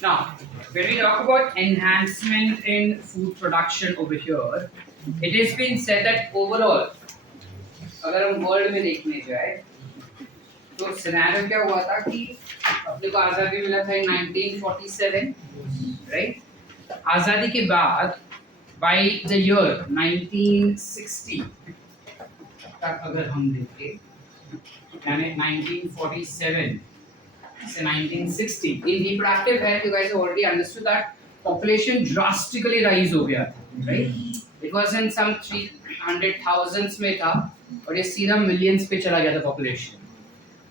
Now, when we talk about enhancement in food production over here, it has been said that overall, अगर हम world में देखने जाए तो सिनेरियो क्या हुआ था कि अपने को आज़ादी मिला था इन 1947, राइट? आज़ादी के बाद बाय द ईयर 1960 तक अगर हम देखें, यानी 1947 से 1960 in reproductive health, you guys have already understood that population drastically rise हो गया था, right? It was in some 300,000 में था और ये सीधा मिलियंस पे चला गया था population.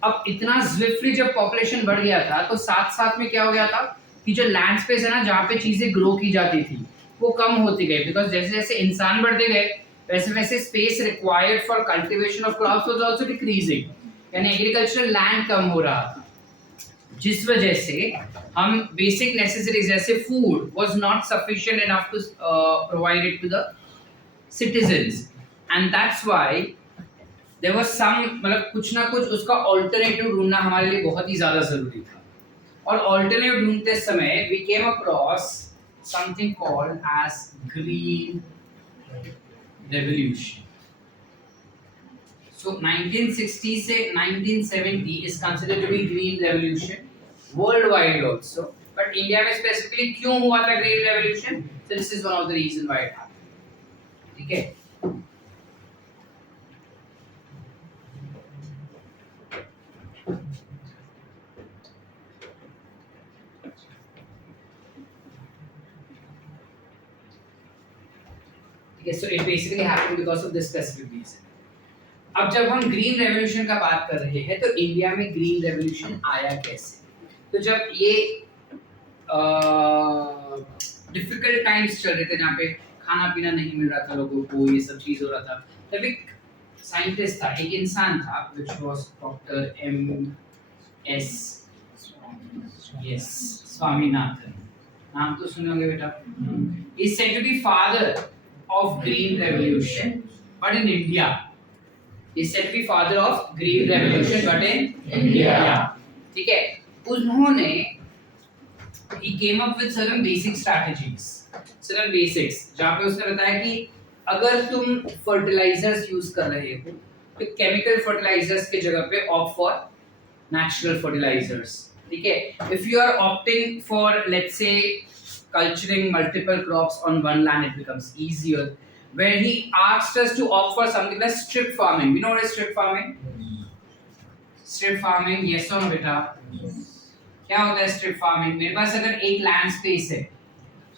अब इतना स्विफ्टली जब पॉपुलेशन बढ़ गया था तो साथ साथ में क्या हो गया था कि जो लैंड स्पेस है ना जहाँ पे चीजें ग्रो की जाती थी वो कम होती गई, बिकॉज जैसे जैसे इंसान बढ़ते गए वैसे वैसे space required for cultivation of crops was also decreasing, यानी एग्रीकल्चरल लैंड कम हो रहा था, जिस वजह से हम बेसिक नेसेसरीज जैसे food was not sufficient enough to provide it to the citizens, and that's why there was some, मतलब कुछ ना कुछ उसका ऑल्टरनेटिव ढूंढना हमारे लिए बहुत ही ज्यादा जरूरी था। और ऑल्टरनेटिव ढूंढते समय we came across something called as green revolution. So 1960 से 1970 is considered to be green revolution worldwide also, but India में specifically क्यों हुआ था green revolution? So this is one of the reason why it happened. ठीक है? Okay, so it basically happened because of this specific reason. अब जब हम green revolution का बात कर रहे हैं तो इंडिया में ग्रीन रेवोल्यूशन आया कैसे? तो जब ये डिफिकल्ट टाइम्स चल रहे थे जहाँ पे खाना पीना नहीं मिल रहा था लोगों को, ये सब चीज हो रहा था, तब एक साइंटिस्ट था, एक इंसान था, which was doctor M.S. Swaminathan, नाम तो सुने होंगे बेटा। He is said to be father of green revolution, but in India. He is said to be father of green revolution, but in India. ठीक है? उन्होंने he came up with certain basic strategies, certain basics, जहाँ पे उसने बताया कि अगर तुम fertilizers यूज कर रहे हो तो chemical fertilizers के जगह पे opt for natural fertilizers. ठीक है? If you are opting for, let's say, culturing multiple crops on one land, it becomes easier. Where he asked us to opt for something like strip farming. You know what is strip farming? Strip farming, yes or no बेटा? क्या होता है strip farming? मेरे पास अगर एक land space है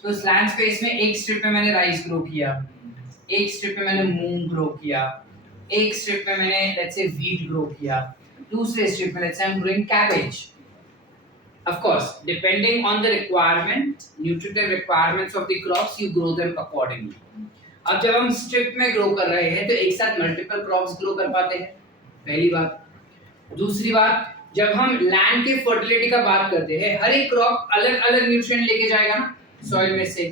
तो उस लैंड स्पेस में एक स्ट्रिप में मैंने राइस ग्रो किया, एक स्ट्रिप में मैंने मूंग ग्रो किया, एक स्ट्रिप में मैंने लेट्स से व्हीट ग्रो किया, दूसरे स्ट्रिप में let's say I am growing cabbage. Of course, depending on the requirement, nutritive requirements of the crops, you grow them accordingly. अब जब हम स्ट्रिप में ग्रो कर रहे हैं तो एक साथ मल्टीपल क्रॉप्स ग्रो कर पाते हैं, पहली बात. दूसरी बात, जब हम लैंड के फर्टिलिटी का बात करते हैं, हर एक क्रॉप अलग अलग न्यूट्रिएंट लेके जाएगा ना सॉइल में से.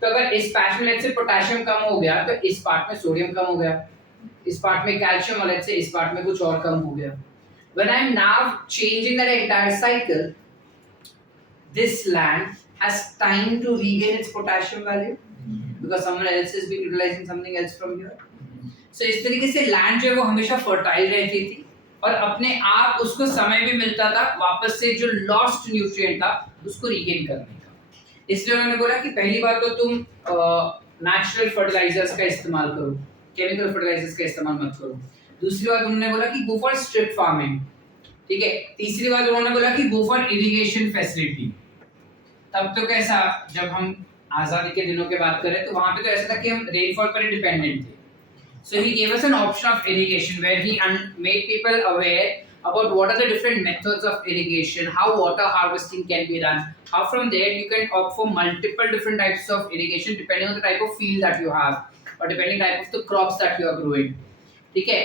तो अगर इस पार्ट में लेट्स से पोटेशियम कम हो गया तो इस पार्ट में सोडियम कम हो गया, इस पार्ट में कैल्शियम और लेट्स से इस पार्ट में कुछ और कम हो गया. When I am now changing that entire cycle, this land has time to regain its potassium value because someone else has been utilizing something else from here. So इस तरीके से land जो है वो हमेशा फर्टाइल रहती थी और अपने आप उसको समय भी मिलता था वापस से जो लॉस्ट न्यूट्रिएंट था उसको रीगेन करने का. इसलिए उन्होंने बोला कि पहली बात तो तुम नेचुरल फर्टिलाइजर्स का इस्तेमाल करो, केमिकल फर्टिलाइजर्स का इस्तेमाल मत करो. दूसरी बात उन्होंने बोला कि गो फॉर स्ट्रिप फार्मिंग. ठीक है? तीसरी बात उन्होंने बोला कि गो फॉर इरिगेशन फैसिलिटी. तब तो कैसा, जब हम आजादी के दिनों की बात करें तो वहां पे तो ऐसा था कि हम रेनफॉल पर डिपेंडेंट थे. So he gave us an option of irrigation where he made people aware about what are the different methods of irrigation, how water harvesting can be done, how from there you can opt for multiple different types of irrigation depending on the type of field that you have or depending type of the crops that you are growing. ठीक है?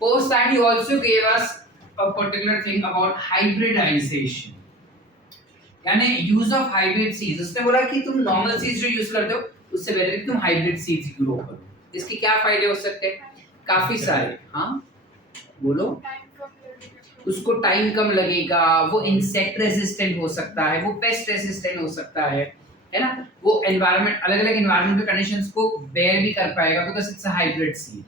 Post that he also gave us a particular thing about hybridization, यानी use of hybrid seeds. उसने बोला कि तुम normal seeds जो use करते हो उससे बेहतर कि तुम हाइब्रिड सीड्स ग्रो करो. इसके क्या फायदे हो सकते हैं? काफी सारे. हाँ बोलो. उसको टाइम कम लगेगा, वो इंसेक्ट रेजिस्टेंट हो सकता है, वो पेस्ट रेजिस्टेंट हो सकता है ना, वो एनवायरनमेंट अलग अलग एनवायरमेंटल कंडीशंस को बेयर भी कर पाएगा because it's a hybrid seed.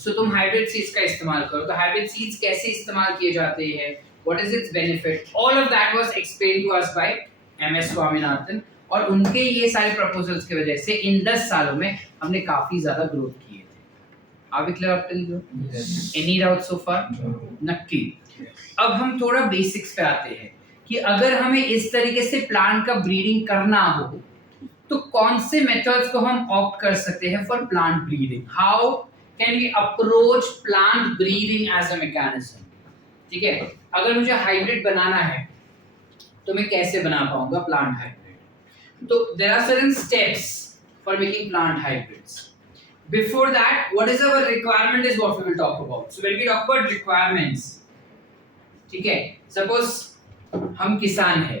So तुम हाइब्रिड सीड्स का इस्तेमाल करो। तो हाइब्रिड सीड्स कैसे इस्तेमाल किए जाते हैं, what is its benefit, all of that was explained to us by MS Swaminathan. और उनके ये सारे प्रपोजल्स की वजह से इन 10 सालों में हमने काफी ज्यादा ग्रोथ किए थे। Are we clear up till here? Any doubt so far? नक्की। अब हम थोड़ा बेसिक्स पे आते हैं कि अगर हमें इस तरीके से प्लांट का ब्रीडिंग करना हो तो कौन से मेथड्स को हम ऑप्ट कर सकते हैं for plant breeding. How can we approach plant breeding as a mechanism. ठीक है, अगर मुझे हाइब्रिड बनाना है तो मैं कैसे बना पाऊंगा प्लांट हाइब्रिड। तो there are certain steps for making plant hybrids. Before that, what is our requirement is what we will talk about. So when we talk about requirements, ठीक है, सपोज हम किसान है,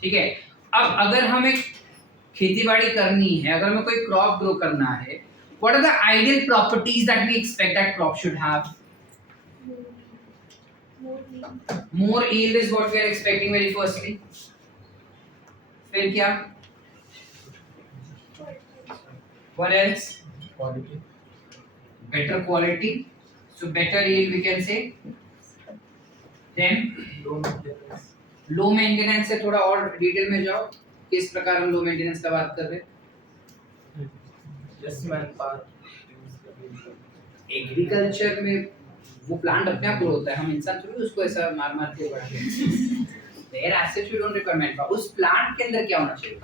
ठीक है, अब अगर हमें खेती बाड़ी करनी है, अगर हमें कोई क्रॉप ग्रो करना है, what are the ideal properties that we expect that crop should have? More yield is what we are expecting very firstly. फिर क्या? What else? Quality. Better quality. So better yield we can say. Then Low maintenance. Low maintenance से थोड़ा और detail में जाओ, किस प्रकार हम लो मेंटेनेंस का बात कर रहे हैं। Less manpower. एग्रीकल्चर में वो प्लांट अपने आप ग्रो होता है, हम इंसान थोड़ी उसको ऐसा मार मार के बढ़ाते हैं। There assets we don't requirement, उस प्लांट के अंदर क्या होना चाहिए,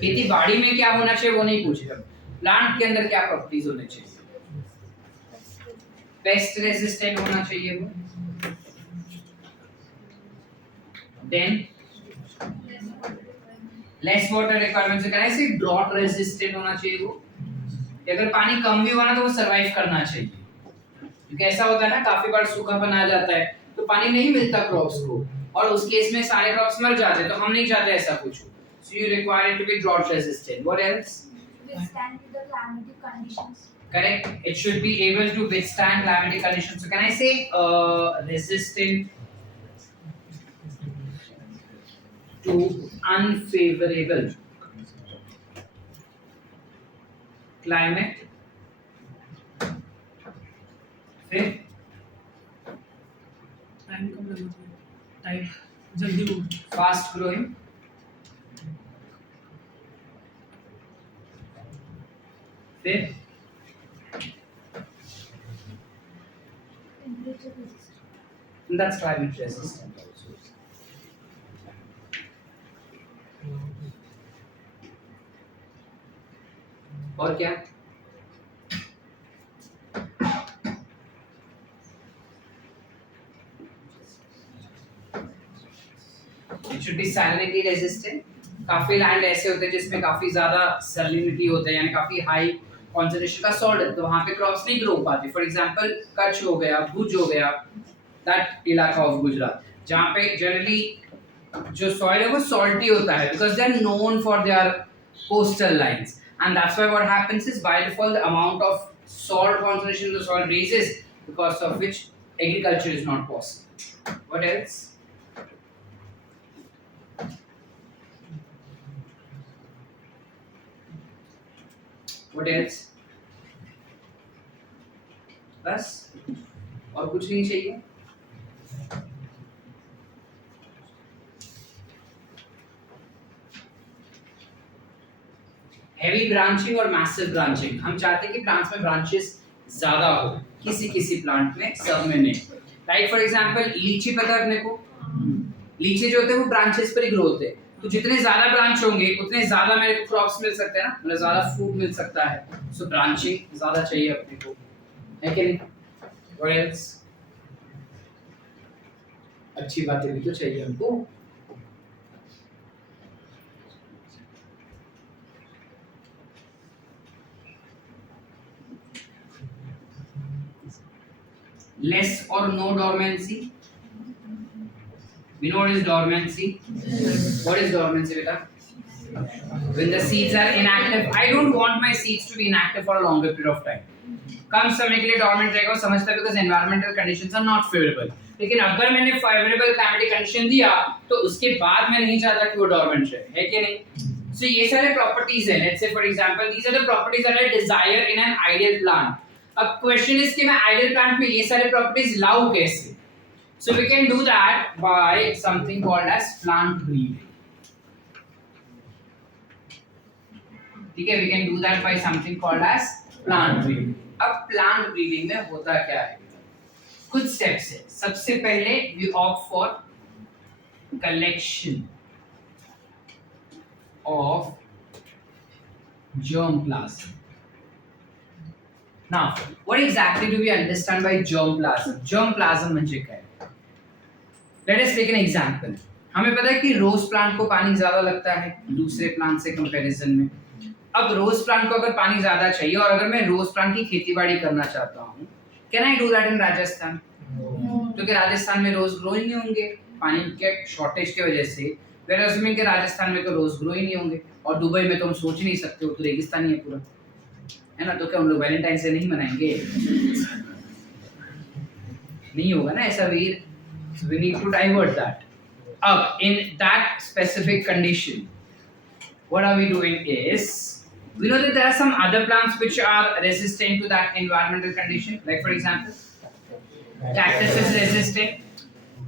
खेती बाड़ी में क्या होना चाहिए वो नहीं पूछ रहे, प्लांट के अंदर क्या प्रॉपर्टीज होने चाहिए। पेस्ट रेजिस्टेंट होना चाहिए वो, देन लेस वाटर रिक्वायरमेंट से कैसे ड्रॉट रेजिस्टेंट होना चाहिए वो, अगर पानी कम भी होना तो वो सरवाइव करना चाहिए, क्योंकि ऐसा होता है ना काफी बार सूखापन आ जाता है तो पानी नहीं मिलता क्रॉप्स को, और उस केस में सारे क्रॉप्स मर जाते हैं, तो हम नहीं चाहते ऐसा कुछ हो। So you require it to be drought resistant. What else? Withstand the climatic conditions. Correct, it should be able to withstand climatic conditions. So can I say resistant to unfavorable climate? फिर time कम लगना चाहिए, time जल्दी हो। Fast growing, फिर Temperature resistant. that's climate resistant also. और क्या? It should be salinity resistant. काफी land ऐसे होते हैं जिसमें काफी ज्यादा सैलिनिटी होता है, यानी काफी हाई कॉन्सेंट्रेशन का सॉल्ट है, तो वहां पे क्रॉप्स नहीं ग्रो पाते। फॉर एग्जांपल कच्छ हो गया, भुज हो गया, दैट इलाका ऑफ गुजरात, जहां पे जनरली जो सॉइल है वो सॉल्टी होता है because they are known for their coastal lines, and that's why what happens is by default the amount of salt concentration in the soil raises, because of which agriculture is not possible. What else? What else? बस और कुछ नहीं चाहिए। Heavy branching और massive branching, हम चाहते हैं कि प्लांट्स में ब्रांचेस ज्यादा हो, किसी किसी प्लांट में, सब में नहीं। लाइक फॉर एग्जांपल लीची पता है अपने को, लीची जो होते हैं वो ब्रांचेस पर ही ग्रो होते हैं, तो जितने ज्यादा ब्रांच होंगे उतने ज्यादा मेरे को क्रॉप्स मिल सकते हैं ना, मतलब ज्यादा फूड मिल सकता है। सो ब्रांचिंग ज्यादा चाहिए अपने को, है कि नहीं? What else? अच्छी बातें भी तो चाहिए हमको। Less or no dormancy? We know what is dormancy? What is dormancy, beta? When the seeds are inactive. I don't want my seeds to be inactive for a longer period of time. कम समय के लिए dormant रहेगा, वो समझता है because environmental conditions are not favorable. लेकिन अगर मैंने फेवरेबल क्लाइमेटिक कंडीशन दिया तो उसके बाद मैं नहीं चाहता कि वो डोरमेंट रहे, है कि नहीं? सो ये सारे प्रॉपर्टीज हैं. Let's say for example these are the properties that I desire in an ideal plant. अब क्वेश्चन इज कि मैं आइडियल प्लांट में ये सारे प्रॉपर्टीज लाऊं कैसे? So we can do that by something called as plant breeding. ठीक है, we can do that by something called as plant breeding. अब प्लांट ब्रीडिंग में होता क्या है? कुछ स्टेप्स है. सबसे पहले we opt for collection of germplasm. Now, what exactly do we understand by germplasm? Germplasm म्हणजे काय? Let us take an example. हमें पता है कि रोज प्लांट को पानी ज्यादा लगता है दूसरे प्लांट से कंपैरिजन में. अब रोज प्लांट को अगर पानी ज्यादा चाहिए और अगर मैं रोज प्लांट की खेतीबाड़ी करना चाहता हूँ, can I do that in Rajasthan? क्योंकि राजस्थान में रोज ग्रो ही नहीं होंगे पानी के शॉर्टेज की वजह से. वेयर एज के राजस्थान में तो रोज ग्रो ही नहीं होंगे. और दुबई में तो हम सोच ही नहीं सकते, वो तो रेगिस्तान ही है पूरा, है ना? तो क्या हम लोग वैलेंटाइन से नहीं मनाएंगे? नहीं होगा ना ऐसा वीर. We need to divert that. अब in that specific condition what are we doing is we know that there are some other plants which are resistant to that environmental condition, like for example cactus is resistant.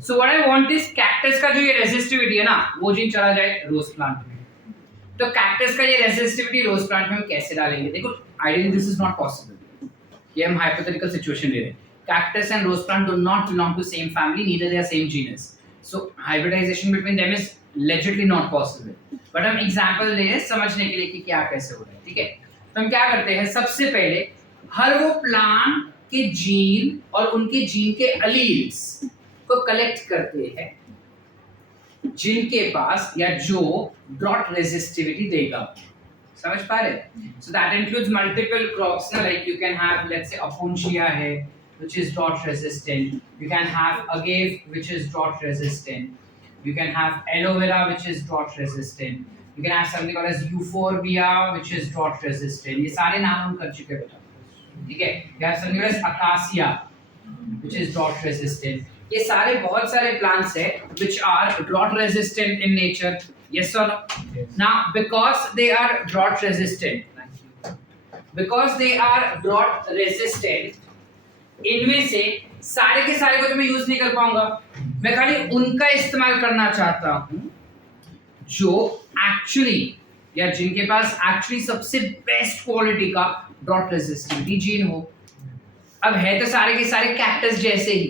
So what I want is cactus का जो ये resistivity है ना वो gene चला जाए rose plant में. तो cactus का ये resistivity rose plant में हम कैसे डालेंगे? देखो ideally this is not possible. ये हम hypothetical situation ले रहे हैं. Cactus and rose plant do not belong to same family, neither they are same genus. So hybridization between them is legitimately not possible. But हम example ले रहे हैं समझने के लिए कि क्या कैसे हो रहा है. ठीक है, तो हम क्या करते हैं, सबसे पहले हर वो प्लांट के जीन और उनके जीन के अलील्स को कलेक्ट करते हैं जिनके पास या जो ड्रॉट रेजिस्टिविटी देगा. समझ पा रहे? So that includes multiple crops ना, like you can have let's say अपोन्शिया है which is drought resistant. You can have agave which is drought resistant. You can have aloe vera which is drought resistant. You can have something called as euphorbia which is drought resistant. ये सारे नाम हम कर चुके हैं बेटा. ठीक है, you have something called as acacia which is drought resistant. ये सारे बहुत सारे plants हैं which are drought resistant in nature. Yes or no? Yes. Now because they are drought resistant, because they are drought resistant, इनमें से सारे के सारे को तो मैं यूज नहीं कर पाऊंगा. मैं खाली उनका इस्तेमाल करना चाहता हूं जो एक्चुअली या जिनके पास एक्चुअली सबसे बेस्ट क्वालिटी का ड्रॉट रेजिस्टिविटी जीन हो. अब है तो सारे के सारे कैक्टस जैसे ही,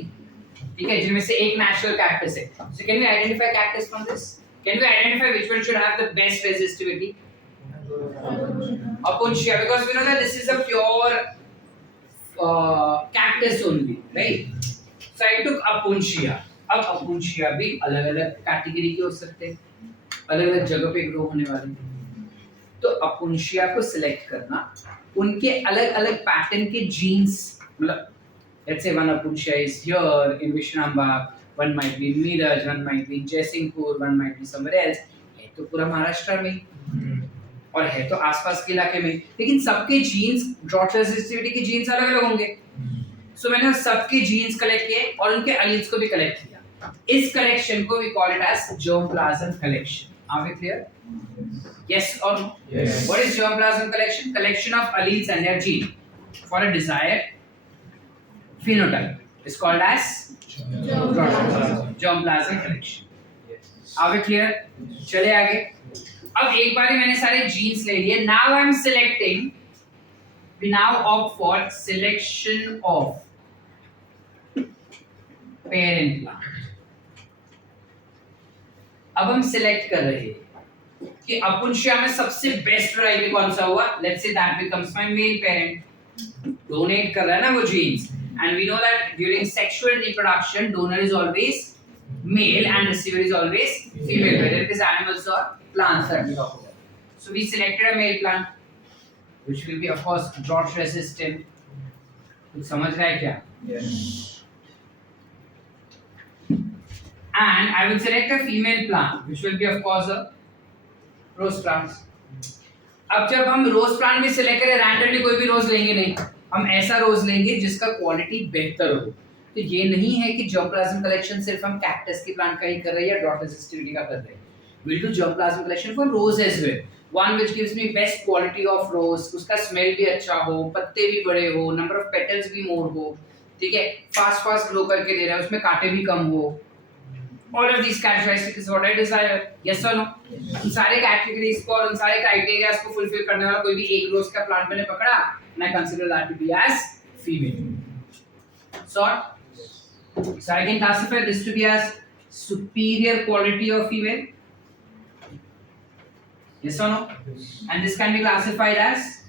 ठीक है, जिनमें से एक नेचुरल कैक्टस है. So can we identify cactus from this? Can we identify which one should have the best resistivity? Aponcia, because we know that this is a pure cactus only, right? So I took Aponcia. अब Aponcia भी अलग-अलग category के हो सकते हैं, अलग-अलग जगह पे ग्रो होने वाले हैं. तो Aponcia को सिलेक्ट करना, उनके अलग-अलग पैटर्न के जीन्स, मतलब let's say one Aponcia is here in Vishnambag, one might be in Miraj, one might be in Jaisingpur, one might be somewhere else. है तो पूरा महाराष्ट्र में और है तो आसपास के इलाके में, लेकिन सबके जीन्स ड्रॉट रेजिस्टिविटी के जीन्स अलग-अलग होंगे. सो मैंने सबके जीन्स कलेक्ट किए और उनके अलील्स को भी कलेक्ट किया. इस कलेक्शन को we call it as germplasm collection. Are we clear? Yes or no? Yes. What is germplasm collection? Collection of alleles and their gene for a desired phenotype is called as germplasm collection. Are we clear? चले आगे. अब एक बार मैंने सारे jeans ले लिए. Now I am selecting. We now opt for selection of parent plant. अब हम सिलेक्ट कर रहे हैं कि अपुन्शिया में सबसे बेस्ट वैरायटी कौन सा हुआ. Let's say that becomes my male parent. Donate कर रहा है ना वो jeans. And we know that during sexual reproduction, donor is always male and receiver is always female, whether it is animals or plants that we talk about. So we selected a male plant, which will be of course drought resistant. कुछ समझ रहा है क्या? Yes. And I will select a female plant, which will be of course a rose plant. अब जब हम rose plant भी select करें, रैंडमली कोई भी रोज लेंगे नहीं, हम ऐसा रोज लेंगे जिसका क्वालिटी बेहतर हो. तो ये नहीं है कि germplasm collection सिर्फ हम cactus के plant का ही कर रहे हैं या drought resistivity का कर रहे हैं. We'll do germplasm collection for rose as well. One which gives me best quality of rose, उसका smell भी अच्छा हो, पत्ते भी बड़े हो, number of petals भी more हो, ठीक है, fast grow करके दे रहा है, उसमें कांटे भी कम हो. All of these characteristics is what I desire. Yes or no? उन सारे categories को और उन सारे criteria को fulfill करने वाला कोई भी एक rose का plant मैंने पकड़ा, and I consider that to be as female. Sort. So I can classify this to be as superior quality of female. Yes or no? And this can be classified as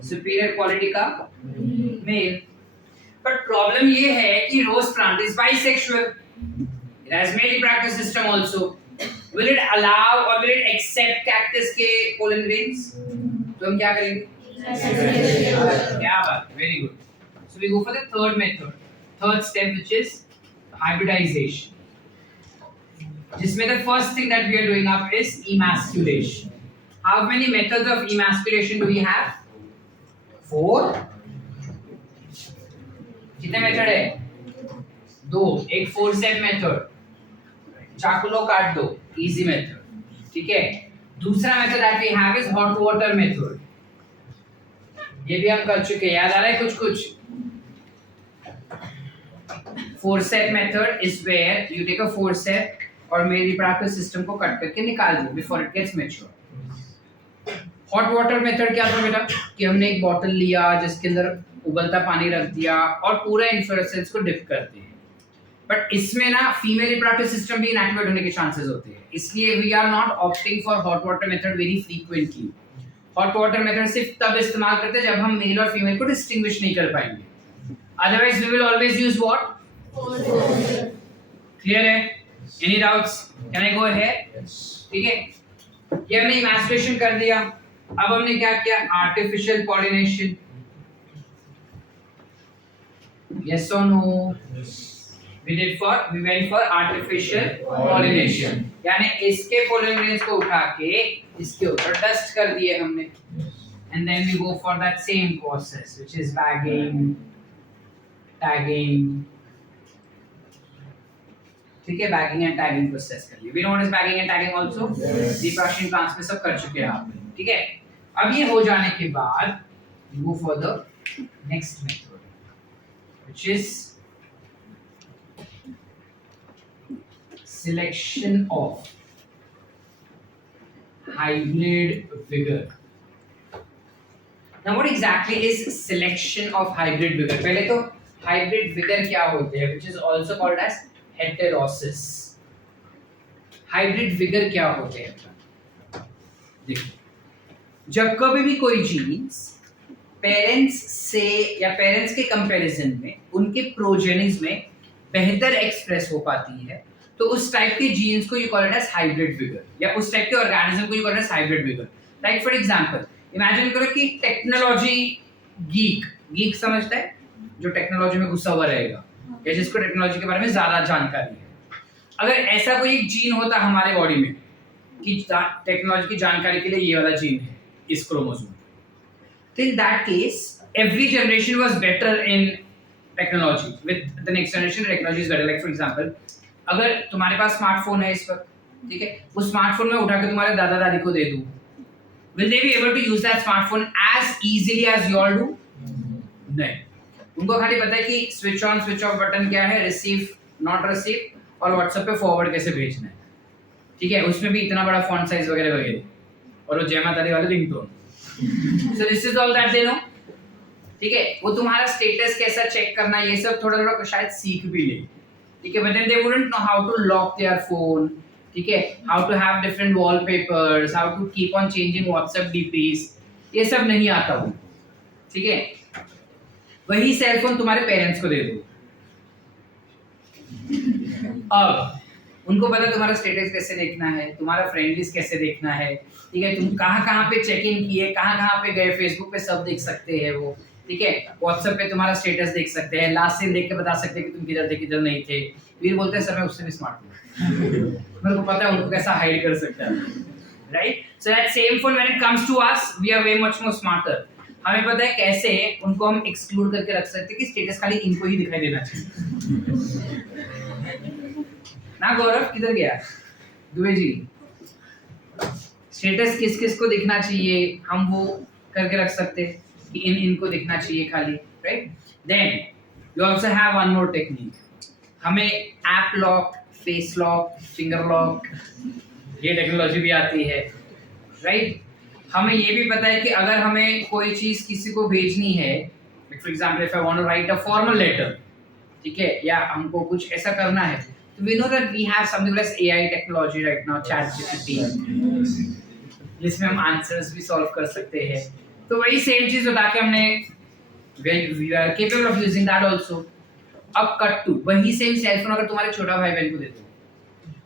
superior quality का male. But problem ये है कि rose plant is bisexual. It has male reproductive system also. Will it allow or will it accept cactus के pollen grains? तो हम क्या करेंगे? क्या बात? Very good. So we go for the third method, third step, which is hybridization. जिसमें the first thing that we are doing up is emasculation. How many methods of emasculation do we have? 4. कितने method है? 2. एक 4 step method, चाकू लो काट दो, easy method, ठीक है. दूसरा method that we have is hot water method. ये भी हम कर चुके हैं, याद आ रहा है कुछ? 4 step method is where you take a 4 step और male reproductive system को कट करके निकाल दो before it gets mature. Hot water method क्या था बेटा? कि हमने एक बॉटल लिया जिसके अंदर उबलता पानी रख दिया और पूरा इन्फ्लोरेसेंस को डिप कर दिया. बट इसमें ना फीमेल रिप्रोडक्टिव सिस्टम भी इनएक्टिवेट होने के चांसेस होते हैं, इसलिए we are not opting for hot water method very frequently. Hot water method सिर्फ तब इस्तेमाल करते हैं जब हम मेल और फीमेल को डिस्टिंग्विश नहीं कर पाएंगे. Otherwise we will always use what? Clear है? Any doubts? Can I go ahead? ठीक है, ये हमने इमैस्कुलेशन कर दिया. अब हमने क्या किया? Artificial pollination. यस और no? we went for artificial pollination. यानी इसके pollen grains को उठा के इसके ऊपर डस्ट कर दिए हमने. And then we go for that same process, which is bagging, tagging. ठीक है, bagging and tagging process कर लिए. We know what is bagging and tagging also. Reproduction plants में सब कर चुके हैं आप. ठीक है, अब ये हो जाने के बाद we go for the next method, which is selection of hybrid vigor. Now what exactly is selection of hybrid vigor? पहले तो hybrid vigor क्या होते हैं, which is also called as heterosis. hybrid vigor क्या होते हैं? देखो, जब कभी भी कोई जीन्स पेरेंट्स से या पेरेंट्स के कंपैरिजन में उनके प्रोजेनिस में बेहतर एक्सप्रेस हो पाती है, तो उस टाइप के जीन्स को you call it as hybrid vigor, या उस टाइप के ऑर्गेनिज्म को you call it as hybrid vigor. Like for example, imagine करो कि टेक्नोलॉजी गीक समझता है, जो टेक्नोलॉजी में घुसा हुआ रहेगा या जिसको टेक्नोलॉजी के बारे में ज्यादा जानकारी है. अगर ऐसा कोई एक जीन होता हमारे बॉडी में कि टेक्नोलॉजी की जानकारी के लिए ये वाला जीन है इस क्रोमोसोम, तो in that case every generation was better in technology. With the next generation technology is better. Like for example, अगर तुम्हारे पास स्मार्टफोन है इस वक्त, ठीक है, उस स्मार्टफोन में उठा के तुम्हारे दादा दादी को दे दूं, will they be able to use that smartphone as easily as you all do? नहीं. उनको खाली पता है कि switch on switch off button क्या है, रिसीव नॉट रिसीव, और व्हाट्सएप पे फॉरवर्ड कैसे भेजना है. ठीक है, उसमें भी इतना बड़ा फॉन्ट साइज वगैरह वगैरह, और वो जय माता दी वाले ringtone. So this is all that they know. ठीक है, वो तुम्हारा स्टेटस कैसा चेक करना ये सब थोड़ा थोड़ा शायद सीख भी ले. ठीक है, but then they wouldn't know how to lock their phone. ठीक है, how to have different wallpapers, how to keep on changing WhatsApp DPs, ये सब नहीं आता वो. ठीक है, वही सेल फोन तुम्हारे पेरेंट्स को दे दो. अब उनको पता तुम्हारा स्टेटस कैसे देखना है, तुम्हारा फ्रेंड लिस्ट कैसे देखना है. ठीक है, तुम कहाँ पे चेक इन किए, कहाँ पे गए, फेसबुक पे सब देख सकते हैं वो. ठीक है, व्हाट्सएप पे तुम्हारा स्टेटस देख सकते हैं, लास्ट सीन देख के बता सकते हैं कि तुम किधर थे किधर नहीं थे. वीर बोलते हैं सर मैं उससे भी स्मार्ट हूँ. मेरे को पता है उनको कैसा हाइड कर सकता है. Right, so that same phone when it comes to us we are way much more smarter. हमें पता है कैसे उनको हम एक्सक्लूड करके रख सकते हैं कि स्टेटस खाली इनको ही दिखाई देना चाहिए। ना गौरव किधर गया? दुबे जी, स्टेटस किस किस को दिखना चाहिए हम वो करके रख सकते हैं कि इनको दिखना चाहिए खाली, right? Then you also have one more technique, हमें app lock, face lock, finger lock, ये टेक्नोलॉजी भी आती है, राइट? हमें ये भी पता है कि अगर हमें कोई चीज किसी को भेजनी है, for example if I want to write a formal letter, ठीक है, या हमको कुछ ऐसा करना है, तो we know that we have something like AI technology right now, ChatGPT, जिसमें हम आंसर्स भी सॉल्व कर सकते हैं। तो वही सेम चीज बता के हमने we are capable of using that also. अब कट टू वही सेम सेल फोन अगर तुम्हारे छोटा भाई बहन को दे दो,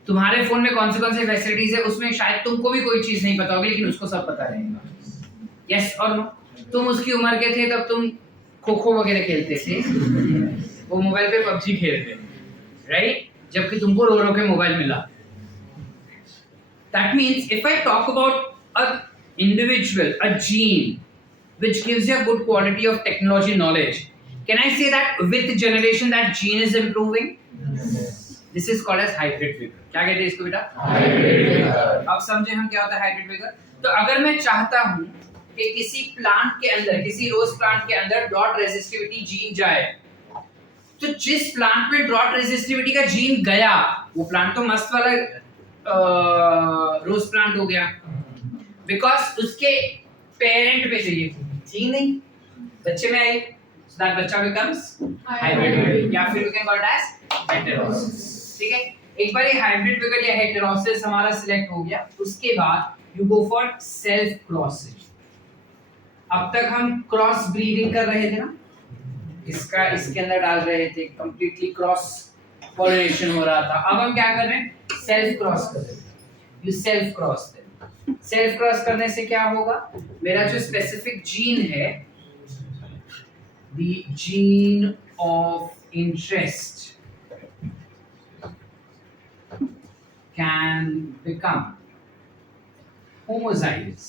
तुम्हारे फोन में कौन से फैसिलिटीज है, उसमें शायद तुमको भी कोई चीज नहीं पता होगी लेकिन उसको सब पता रहेगा। यस और नो? तुम उसकी उम्र के थे तब तुम खो खो वगैरह खेलते थे, वो मोबाइल पे पबजी खेलते थे, राइट? जबकि तुमको रो रो के मोबाइल मिला। That means if I talk about a individual, a gene which gives you a good quality of technology knowledge, can I say that with generation that gene is improving? This is called as hybrid vigor. क्या कहते हैं इसको बेटा? Hybrid vigour. अब समझे हम क्या होता है हाइब्रिड विगर? तो अगर मैं चाहता हूं कि किसी प्लांट के अंदर, किसी रोज प्लांट के अंदर ड्रॉट रेजिस्टिविटी जीन जाए, तो जिस प्लांट में ड्रॉट रेजिस्टिविटी का जीन गया वो प्लांट तो मस्त वाला रोज प्लांट हो गया, बिकॉज उसके पेरेंट में चाहिए थी नहीं, बच्चे में आई, so that बच्चा becomes hybrid, या फिर we can call it as heterosis। ठीक है, एक बार ये हाइब्रिड विगर या हेटेरोसिस हमारा सिलेक्ट हो गया, उसके बाद you go for self crossing. अब तक हम क्रॉस ब्रीडिंग कर रहे थे ना, इसका इसके अंदर डाल रहे थे, कंप्लीटली क्रॉस पॉलिनेशन हो रहा था। अब हम क्या कर रहे हैं? सेल्फ क्रॉस कर रहे हैं। You self cross, self cross करने से क्या होगा? मेरा जो स्पेसिफिक जीन है, the gene of interest can become homozygous.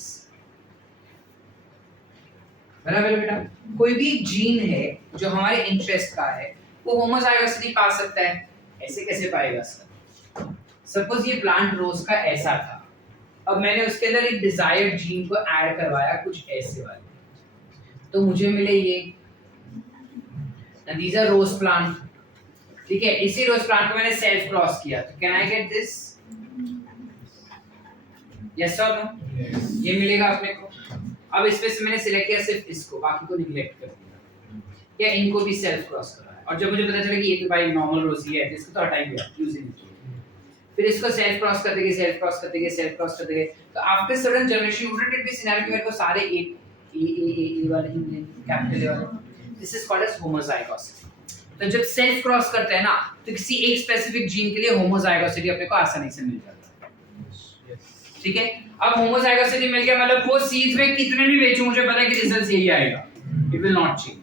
बराबर है बेटा? कोई भी जीन है जो हमारे इंटरेस्ट का है वो होमोजाइगसली पा सकता है। ऐसे कैसे पाएगा सर? सपोज ये प्लांट रोज का ऐसा था, अब मैंने उसके अंदर एक डिजायर्ड जीन को ऐड करवाया कुछ ऐसे वाले, तो मुझे मिले ये, दीज आर रोज प्लांट। ठीक है, इसी रोज प्लांट को मैंने सेल्फ क्रॉस किया, तो can I get this? Yes और नो? ये मिलेगा अपने को। अब इसमें से मैंने सिलेक्ट किया सिर्फ इसको, बाकी को निगलेक्ट कर दिया, या इनको भी सेल्फ क्रॉस कराया, और जब मुझे पता चला कि ये तो भाई नॉर्मल रोज ही है, तो इसको तो हटा ही दिया, यूजिंग इट। फिर इसको सेल्फ क्रॉस करते गए, सेल्फ क्रॉस करते गए, सेल्फ क्रॉस करते गए, तो after sudden generation wouldn't it be scenario मेरे को सारे ए वाले ही कैपिटल ए वाले, this is called as homozygosity. तो जब सेल्फ क्रॉस करते हैं ना, तो किसी एक स्पेसिफिक जीन के लिए होमोजाइगोसिटी अपने को आसानी से मिल जाता है। ठीक है, अब होमोजाइगोसिटी मिल गया, मतलब वो सीड्स में कितने भी बेचूं मुझे पता है कि रिजल्ट यही आएगा, it will not change.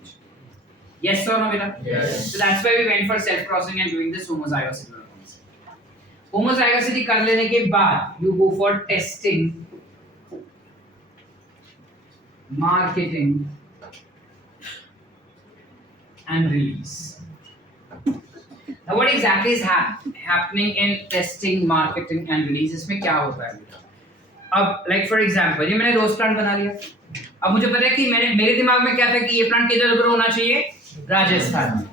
Yes और नो बेटा? So that's why we went for self crossing and doing this homozygosity. Homozygosity कर लेने के बाद you go for testing, marketing and release. Now what exactly is happening in testing, marketing and release? इसमें क्या होता है? अब like for example, ये मैंने रोज प्लांट बना लिया, अब मुझे पता है कि मेरे दिमाग में क्या था कि ये प्लांट किधर ग्रो होना चाहिए? राजस्थान में,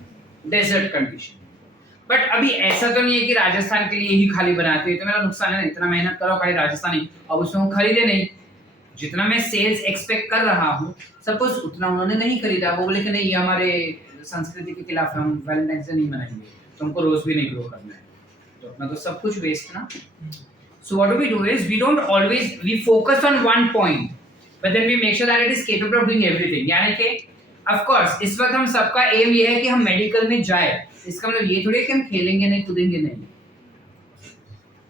डेजर्ट कंडीशन। बट अभी ऐसा तो नहीं है कि राजस्थान के लिए ही खाली बनाते हैं, तो मेरा नुकसान है ना, इतना मेहनत करो खाली राजस्थानी, अब उसमें हम खरीदे नहीं, जितना मैं सेल्स एक्सपेक्ट कर रहा हूँ सपोज उतना उन्होंने नहीं खरीदा, वो बोले कि नहीं ये हमारे संस्कृति के खिलाफ है, हम वैलेंटाइन डे नहीं मनाएंगे, तुमको रोज भी नहीं ग्रो करना है, तो अपना तो सब कुछ वेस्ट ना। So what we do is we don't always we focus on one point, but then we make sure that it is capable of doing everything. यानी कि ऑफ कोर्स इस वक्त हम सबका एम ये है कि हम मेडिकल में जाए, इसका मतलब ये थोड़ी है कि हम खेलेंगे नहीं, कूदेंगे नहीं,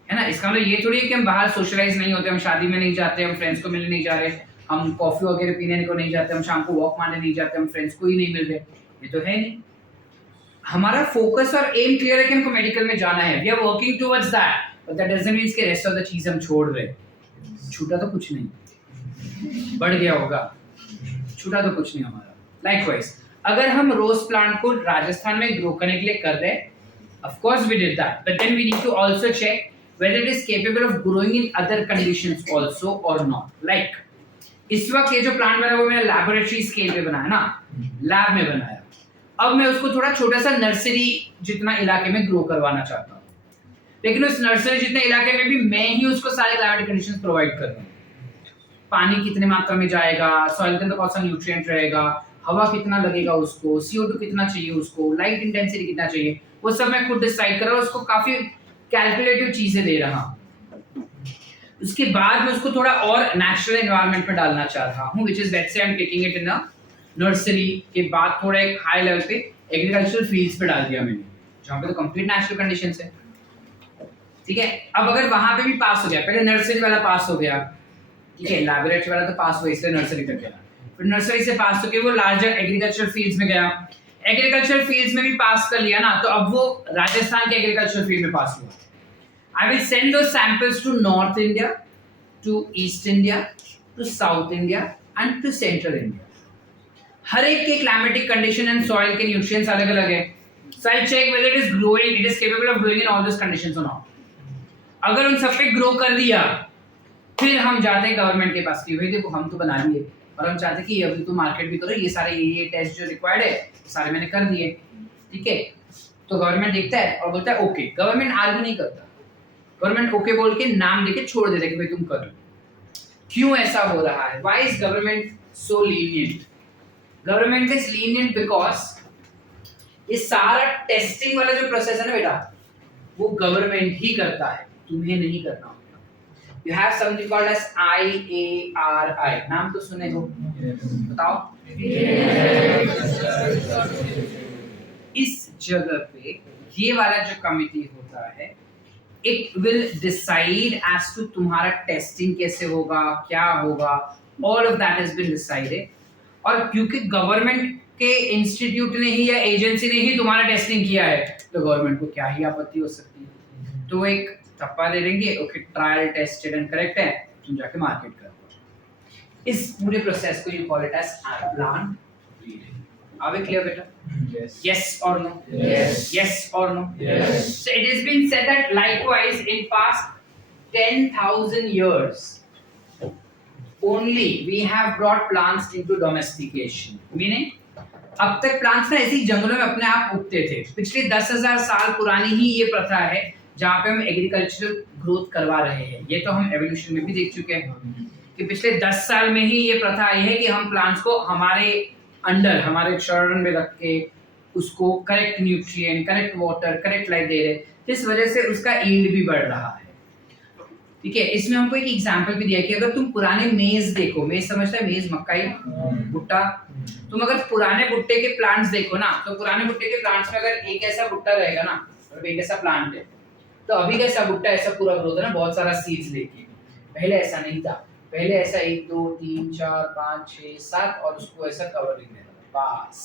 है ना? इसका मतलब ये थोड़ी है कि हम बाहर सोशलाइज नहीं होते, हम शादी में नहीं जाते, हम फ्रेंड्स को मिलने नहीं जा रहे, हम कॉफी वगैरह पीने को नहीं जाते, हम शाम को वॉक मारने नहीं जाते, हम फ्रेंड्स को ही नहीं मिल रहे, ये तो है नहीं। हमारा फोकस और एम क्लियर है कि हमको मेडिकल में जाना है, we are working towards that, but that doesn't mean कि रेस्ट ऑफ द चीज हम छोड़ रहे। छूटा तो कुछ नहीं, बढ़ गया होगा, छूटा तो कुछ नहीं हमारा। लाइकवाइज अगर हम रोज प्लांट को राजस्थान में ग्रो करने के लिए कर रहे हैं, of course we did that, but then we need to also check whether it is capable of growing in other conditions also or not. Like इस वक्त ये जो प्लांट बना वो मैंने लैबोरेटरी स्केल पे बनाया ना, लैब में बनाया। अब मैं उसको थोड़ा छोटा सा नर्सरी जितना इलाके में ग्रो करवाना चाहता हूँ, लेकिन उस नर्सरी जितने इलाके में भी मैं ही उसको सारे क्लाइमेटिक कंडीशंस प्रोवाइड कर रहा हूँ। पानी कितने मात्रा में जाएगा, सॉइल के अंदर कौन सा न्यूट्रिएंट रहेगा, हवा कितना लगेगा उसको, CO2 कितना चाहिए उसको, लाइट इंटेंसिटी कितना चाहिए, वो सब मैं खुद डिसाइड कर रहा हूँ, उसको काफी कैलकुलेटिव चीजें दे रहा हूँ। उसके बाद मैं उसको थोड़ा और नेचुरल एनवायरनमेंट में डालना चाह रहा हूँ, which is let's say I am taking it in a nursery के बाद थोड़ा एक हाई लेवल पे एग्रीकल्चरल फील्ड्स पे डाल दिया मैंने, जहाँ पे तो कंप्लीट नेचुरल कंडीशंस है। ठीक है, अब अगर वहां पे भी पास हो गया, पहले नर्सरी वाला पास हो गया, ठीक है, लैबोरेटरी वाला तो पास हुआ इसलिए नर्सरी तक गया, फिर नर्सरी से पास होके वो लार्जर एग्रीकल्चरल फील्ड्स में गया, एग्रीकल्चरल फील्ड्स में भी पास कर लिया ना, तो अब वो राजस्थान के एग्रीकल्चरल फील्ड में पास हुआ। I will send those samples to North India, to East India, to South India and to Central India. हर एक के climatic condition and soil के nutrients अलग अलग है, so I'll check whether it is growing, it is capable of growing in all those conditions or not. अगर उन सब पे ग्रो कर दिया, फिर हम जाते हैं गवर्नमेंट के पास कि भाई देखो हम तो बना लिए और हम चाहते हैं कि अभी तो मार्केट भी करो, ये सारे ये टेस्ट जो रिक्वायर्ड है सारे मैंने कर दिए, ठीक है। तो गवर्नमेंट देखता है और बोलता है ओके, गवर्नमेंट आर्ग्यू नहीं करता, गवर्नमेंट ओके बोल के नाम देके छोड़ देता है कि भाई तुम करो। क्यों ऐसा हो रहा है? Why is government so lenient? Government is lenient because ये सारा टेस्टिंग वाला जो प्रोसेस है ना बेटा, वो गवर्नमेंट ही करता है, तुम्हें नहीं करना होता। You have something called as IARI, नाम तो सुने हो? बताओ। इस जगह पे ये वाला जो कमिटी होता है, it will decide as to तुम्हारा टेस्टिंग कैसे होगा, क्या होगा, all of that has been decided। और क्योंकि गवर्नमेंट के इंस्टीट्यूट ने ही या एजेंसी ने ही तुम्हारा टेस्टिंग किया है, तो गवर्नमेंट को क्या ही आपत्ति हो सकती है? तो एक थप्पा दे देंगे, okay trial tested and correct है, तुम जाके मार्केट करो। इस पूरे प्रोसेस को you call it as plant breeding. Are we clear, beta? Yes. Yes or no? Yes. Yes or no? Yes. So it has been said that likewise in past 10,000 years only we have brought plants into domestication. Meaning अब तक plants ना ऐसी जंगलों में अपने आप उगते थे। पिछले 10,000 साल पुरानी ही ये प्रथा है जहाँ पे हम एग्रीकल्चरल ग्रोथ करवा रहे हैं। ये तो हम एवोल्यूशन में भी देख चुके हैं कि पिछले 10 साल में ही ये प्रथा आई है कि हम प्लांट्स को हमारे अंडर, हमारे शरण में रख के उसको correct nutrient, correct water, correct light दे रहे, जिस वजह से उसका यील्ड भी बढ़ रहा है। ठीक है, इसमें हमको एक एग्जांपल भी दिया कि अगर तुम पुराने मेज देखो, मेज समझता है, मेज मक्काई भुट्टा, तुम अगर पुराने भुट्टे के प्लांट्स देखो ना, तो पुराने भुट्टे के प्लांट्स में अगर एक ऐसा भुट्टा रहेगा ना, एक ऐसा प्लांट है, तो अभी कैसा भुट्टा ऐसा पूरा ग्रोथ है ना, बहुत सारा सीड्स लेके। पहले ऐसा नहीं था, पहले ऐसा 1 2 3 4 5 6 7 और उसको ऐसा कवरिंग में बस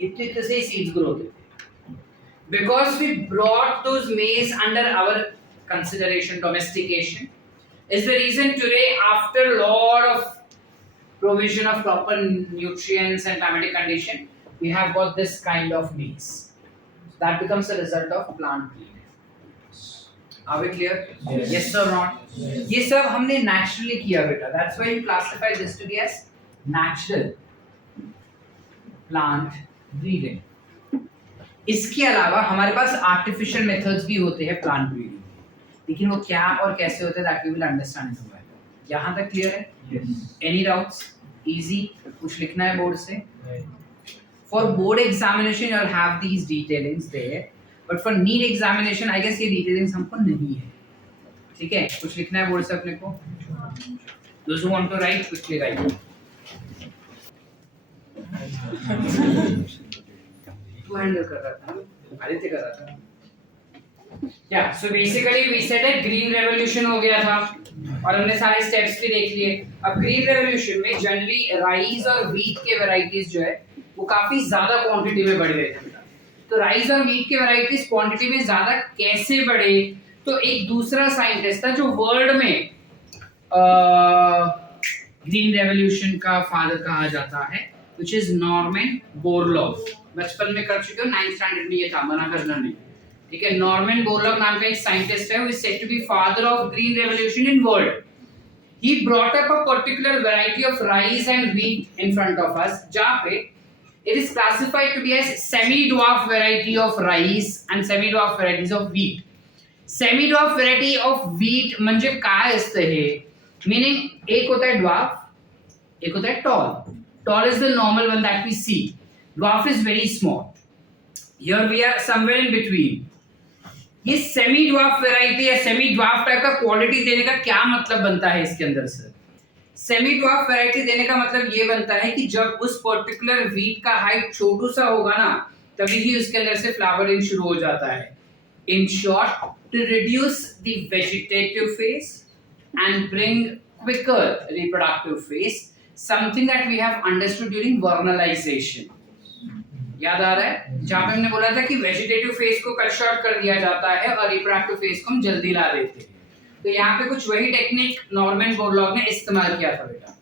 इतने से सीड्स ग्रो होते थे, because we brought those maize under our consideration, domestication is the reason today after a lot of provision of proper nutrients and climatic condition we have got this kind of maize that becomes a result of plant breeding. Are we clear? Yes. Yes or not? Yes. ये सब हमने naturally किया बेटा, that's why you classify this to be as natural plant breeding. इसके अलावा हमारे पास artificial methods भी होते हैं plant breeding, लेकिन वो क्या और कैसे होते हैं ताकि विल अंडरस्टैंड होगा। यहाँ तक क्लियर है? Yes. Any doubts? इजी कुछ लिखना है बोर्ड से? For board examination you will have these detailings there, but for NEET examination I guess ये डिटेलिंग्स हमको नहीं है। ठीक है, कुछ लिखना है बोर्ड से अपने को? Those who want to write quickly write. तू हैंडल कर रहा था, आदित्य कर रहा था। Yeah, so basically we said that green revolution हो गया था और हमने सारे स्टेप्स भी देख लिए। अब ग्रीन रेवोल्यूशन में जनरली राइस और व्हीट के वैरायटीज जो है वो काफी ज्यादा क्वांटिटी में बढ़ गए थे। तो राइस और व्हीट के वैरायटीज क्वांटिटी में ज्यादा कैसे बढ़े? तो एक दूसरा साइंटिस्ट था जो वर्ल्ड में ग्रीन रेवोल्यूशन का फादर कहा जाता है, which is नॉर्मन बोरलॉग। बचपन में कर चुके हो, 9th स्टैंडर्ड में ये था, मना करना नहीं, ठीक है। नॉर्मन बोरलॉग नाम का एक साइंटिस्ट है, who is said to be father of green revolution in world. He brought up a particular variety of rice and wheat in front of us, जहाँ पे it is classified to be as semi-dwarf variety of rice and semi-dwarf varieties of wheat. Semi-dwarf variety of wheat म्हणजे काय असतं हे? Meaning एक होता है dwarf, एक होता है tall. Tall is the normal one that we see. Dwarf is very small. Here we are somewhere in between. ये सेमी ड्वार्फ वैरायटी या सेमी ड्वार्फ टाइप का क्वालिटी देने का क्या मतलब बनता है इसके अंदर से? सेमी ड्वार्फ वैरायटी देने का मतलब ये बनता है कि जब उस पर्टिकुलर वीट का हाइट छोटू सा होगा ना, तभी ही उसके अंदर से फ्लावरिंग शुरू हो जाता है। In short, to reduce the vegetative phase and bring quicker reproductive phase, something that we have understood during vernalization. याद आ रहा है जहां पे हमने बोला था कि वेजिटेटिव फेज को कट शॉर्ट कर दिया जाता है और रिप्रोडक्टिव फेज को हम जल्दी ला देते हैं। तो यहाँ पे कुछ वही टेक्निक नॉर्मन बोरलॉग ने इस्तेमाल किया था बेटा,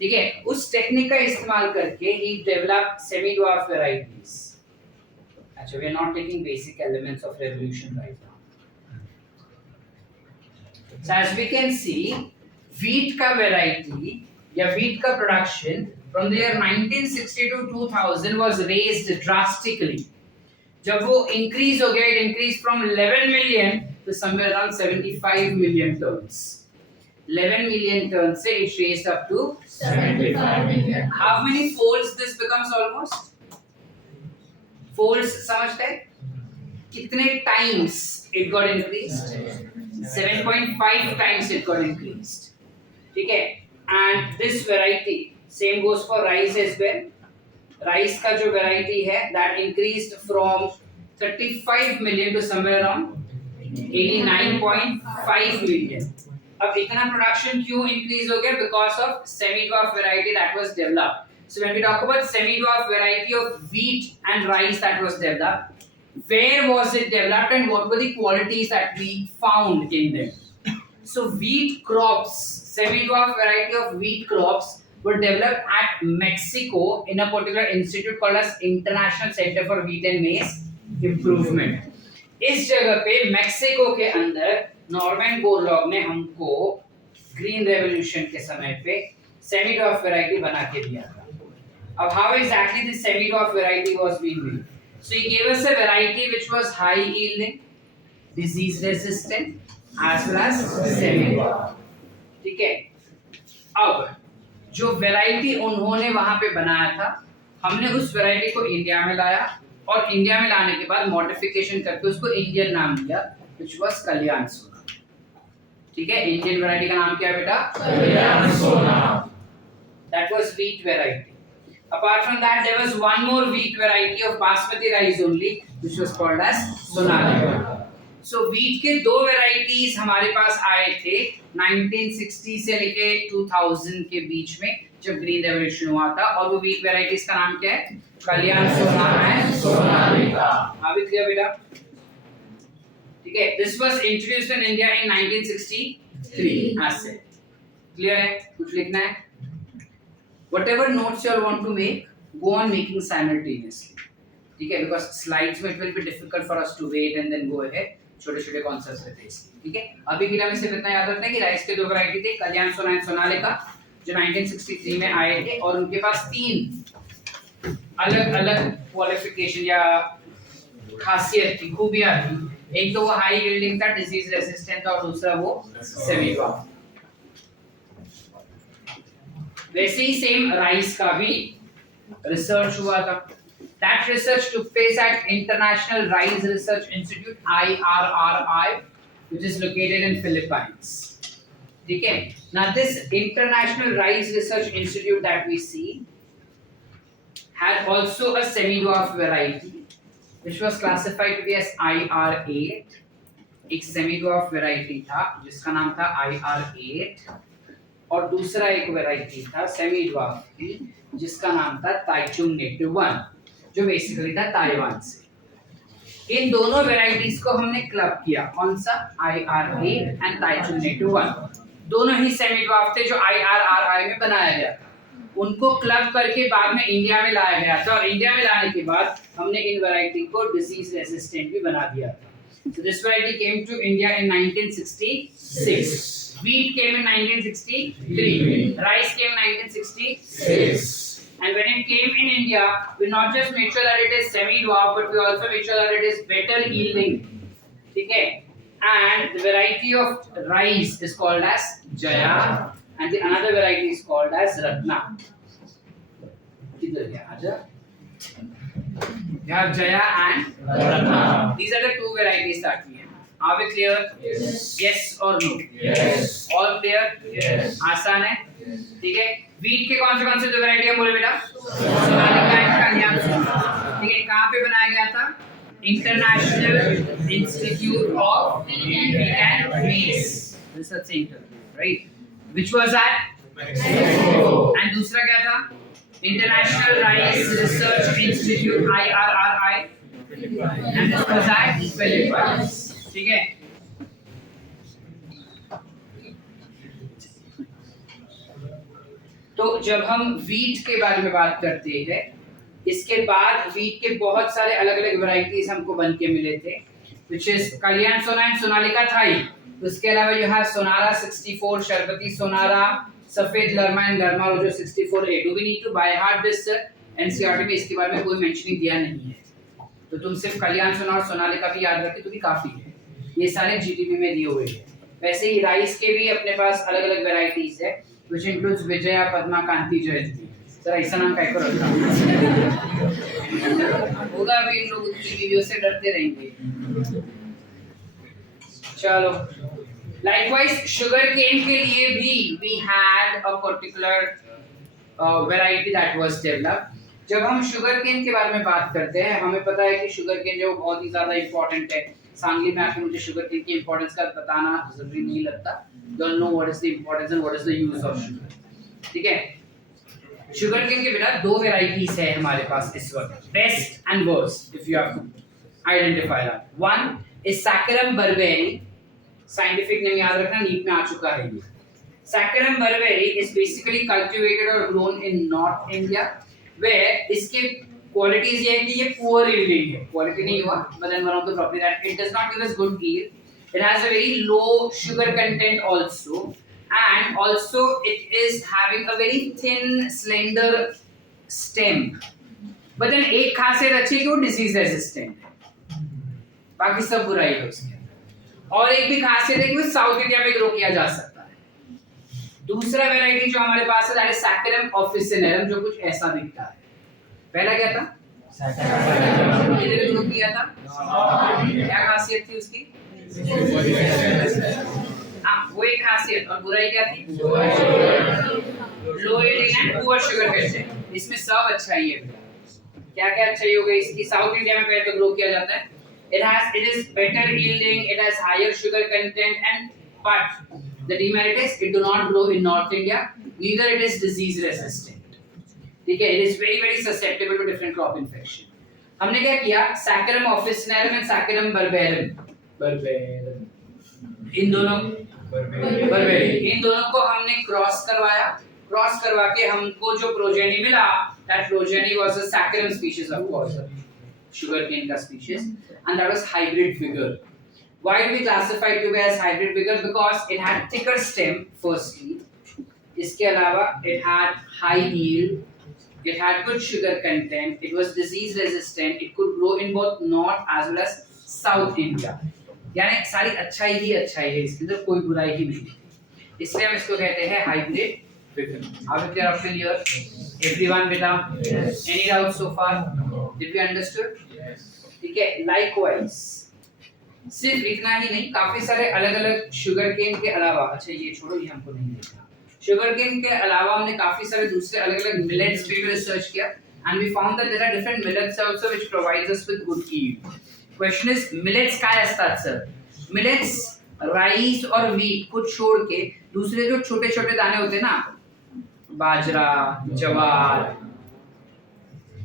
ठीक है। उस टेक्निक का इस्तेमाल करके ही डेवलप सेमी ड्वार्फ वैरायटीज। अच्छा, we are not taking basic elements of revolution right now. So as we can see, wheat का वैरायटी या व्हीट का production from the year 1960 to 2000 was raised drastically. जब वो increase हो गया, it increased from 11 million to somewhere around 75 million tons. 11 million tons से it raised up to 75 million. How many folds this becomes almost? Folds समझते हैं? कितने times it got increased? 7.5 times it got increased. ठीक है? And this variety same goes for rice as well. Rice का जो variety है that increased from 35 million to somewhere around 89.5 million. अब इतना production क्यों increase हो गया? Because of semi-dwarf variety that was developed. So when we talk about semi-dwarf variety of wheat and rice that was developed, where was it developed and what were the qualities that we found in them? So wheat crops, semi-dwarf variety of wheat crops were developed at Mexico in a particular institute called as International Center for Wheat and Maize Improvement. इस जगह पे Mexico के अंदर Norman Borlaug ने हमको green revolution के समय पे सेमी ड्वार्फ वैरायटी बना के दिया था। अब how exactly this semi dwarf variety was being made? So he gave us a variety which was high yielding, disease resistant as well as semi dwarf, ठीक है। अब जो वैरायटी उन्होंने वहां पे बनाया था, हमने उस वैरायटी को इंडिया में लाया और इंडिया में लाने के बाद मॉडिफिकेशन करके उसको इंडियन नाम दिया, व्हिच वाज कल्याण सोना, ठीक है। इंडियन वैरायटी का नाम क्या है बेटा? Kalyan Sona. That was wheat variety. Apart from that there was one more wheat variety of basmati rice only, which was called as Sonalika. So wheat के दो वैरायटीज हमारे पास आए थे 1960 से लेके 2000 के बीच में, जब ग्रीन रेवोल्यूशन हुआ था। और वो व्हीट वैरायटीज का नाम क्या है? कल्याण सोना है, सोनालिका। अभी क्लियर बेटा? ठीक है। This was introduced in India in 1963 as said. Clear है? कुछ लिखना है? Whatever notes you all want to make, go on making simultaneously. ठीक है, because slides में it will be difficult for us to wait and then go ahead. छोटे-छोटे concepts रहते हैं इसलिए, ठीक है। अभी के लिए हमें सिर्फ इतना याद रखना है कि राइस के दो वैरायटी थे, कल्याण सोना एंड सोनालिका, जो 1963 में आए थे और उनके पास तीन अलग-अलग क्वालिफिकेशन या खासियत थी, खूबियां थी। एक तो वो हाई यील्डिंग था, डिजीज रेजिस्टेंट था, और दूसरा वो सेमी ड्वार्फ। वैसे ही सेम राइस का भी रिसर्च हुआ था। That research took place at International Rice Research Institute (IRRI), which is located in Philippines. ठीक है? Now this International Rice Research Institute that we see had also a semi-dwarf variety, which was classified to be as IR8. एक semi-dwarf variety था जिसका नाम था IR8, और दूसरा एक variety था semi-dwarf की जिसका नाम था ताइचुंग नेटिव 1, जो बेसिकली था ताइवान से। इन दोनों वैरायटीज को हमने क्लब किया, कौन सा? IR8 and Taichung native 1। दोनों ही सेमी ड्वार्फ थे जो IRRI में बनाया गया था। उनको क्लब करके बाद में इंडिया में लाया गया था, और इंडिया में लाने के बाद हमने इन वैरायटी को डिजीज रेसिस्टेंट भी बना दिया था। So this variety came to India in 1966. Wheat came in 1963. Rice came in 1966. And when it came in India, we not just made sure that it is semi-dwarf, but we also made sure that it is better yielding. Okay? And the variety of rice is called as Jaya, and the another variety is called as Ratna. किधर गया आजा? You have Jaya and Ratna. These are the two varieties that we have. Are we clear? Yes. Yes or no? Yes. All clear? Yes. आसान है? ठीक है? Wheat के कौन से दो वैरायटी है बोले बेटा? सोनालिका एंड कल्याण सोना। ठीक है? कहाँ पे बनाया गया था? International Institute of Wheat and Maize Research Center, right? Which was that? And दूसरा क्या था? International Rice Research Institute IRRI, and this was at Philippines. ठीक है? तो जब हम वीट के बारे में बात करते हैं, इसके बाद वीट के बहुत सारे अलग अलग वैरायटीज हमको बन के मिले थे, which is कल्याण सोना एंड सोनालिका था ही। उसके अलावा यू हैव सोनारा 64, शरबती सोनारा, सफेद लरमा एंड लरमा जो 64A। Do we need to by heart this? NCERT में इसके बारे में कोई मेंशनिंग दिया नहीं है, तो तुम सिर्फ कल्याण सोना और सोनालिका भी याद रखे तो भी काफी है। ये सारे जीटीबी में दिए हुए हैं। वैसे ही राइस के भी अपने पास अलग अलग वैरायटीज है, which includes Vijaya, Padma, Kanti, Jayanti. Sir ऐसा नाम काय को रखा होगा, भी इन लोगों की वीडियो से डरते रहेंगे। चलो, likewise sugar cane के लिए भी we had a particular variety that was developed। जब हम शुगर केन के बारे में बात करते हैं, हमें पता है कि शुगर केन जो बहुत ही ज्यादा इंपॉर्टेंट है। सांगली में आके मुझे शुगर केन की इंपॉर्टेंस का बताना जरूरी नहीं लगता। Don't know what is the importance and what is the use of sugar. ठीक है? शुगर केन के बेटा दो वैरायटीज है हमारे पास इस वक्त, best and worst, if you have to identify that. One is Saccharum barberi, scientific name याद रखना, नीट में आ चुका है ये। Saccharum barberi is basically cultivated और grown in North India, where इसके क्वालिटीज ये है कि ये पुअर yielding है, क्वालिटी नहीं हुआ, but then one of the property that it does not give us good yield, it has a very low sugar content also, and also it is having a very thin slender stem, but then एक खासियत अच्छी है कि वो disease resistant है, बाकी सब बुराई है उसके। और एक भी खासियत है कि वो साउथ इंडिया में ग्रो किया जा सकता है। दूसरा वैरायटी जो हमारे पास है दैट इज सैकरम ऑफिसिनेरम, जो कुछ ऐसा दिखता है। पहला क्या था? किधर ग्रो किया था? क्या खासियत थी उसकी? हाँ, वो एक खासियत। और बुराई क्या थी? Low yielding and poor sugar content. इसमें सब अच्छाई है। क्या क्या अच्छाई हो गई इसकी? साउथ इंडिया में पहले तो ग्रो किया जाता है, it is better yielding, it has higher sugar content, and but the demerit is it do not grow in North India, neither it is disease resistant। ठीक है? It is very susceptible to different crop infection। हमने क्या किया? Saccharum officinarum and Saccharum barbarum, इन दोनों इन दोनों को हमने cross करवाया। क्रॉस करवा के हमको जो प्रोजेनी मिला, that progeny was a Saccharum species of course, sugarcane का species, and that was hybrid vigor। Why do we classify it to be as hybrid vigor? Because it had thicker stem firstly, इसके अलावा it had high yield, it had good sugar content, it was disease resistant, it could grow in both north as well as south India। यानी सारी अच्छाई ही अच्छाई है, इसके अंदर कोई बुराई ही नहीं है, इसलिए हम इसको कहते हैं hybrid vigor। Are we clear? Clear everyone बेटा? Any doubts so far? Did we understood? ठीक है? Likewise सिर्फ इतना ही नहीं, काफी सारे अलग अलग शुगर केन के अलावा, अच्छा ये छोड़ो, ये हमको नहीं देखना। शुगर केन के अलावा हमने काफी सारे दूसरे अलग अलग मिलेट्स पे भी रिसर्च किया, and we found that there are different millets also which provides us with good yield. Question is millets काय असतात सर? मिलेट्स राइस और व्हीट को छोड़ के दूसरे जो छोटे छोटे दाने होते हैं ना, बाजरा, ज्वार,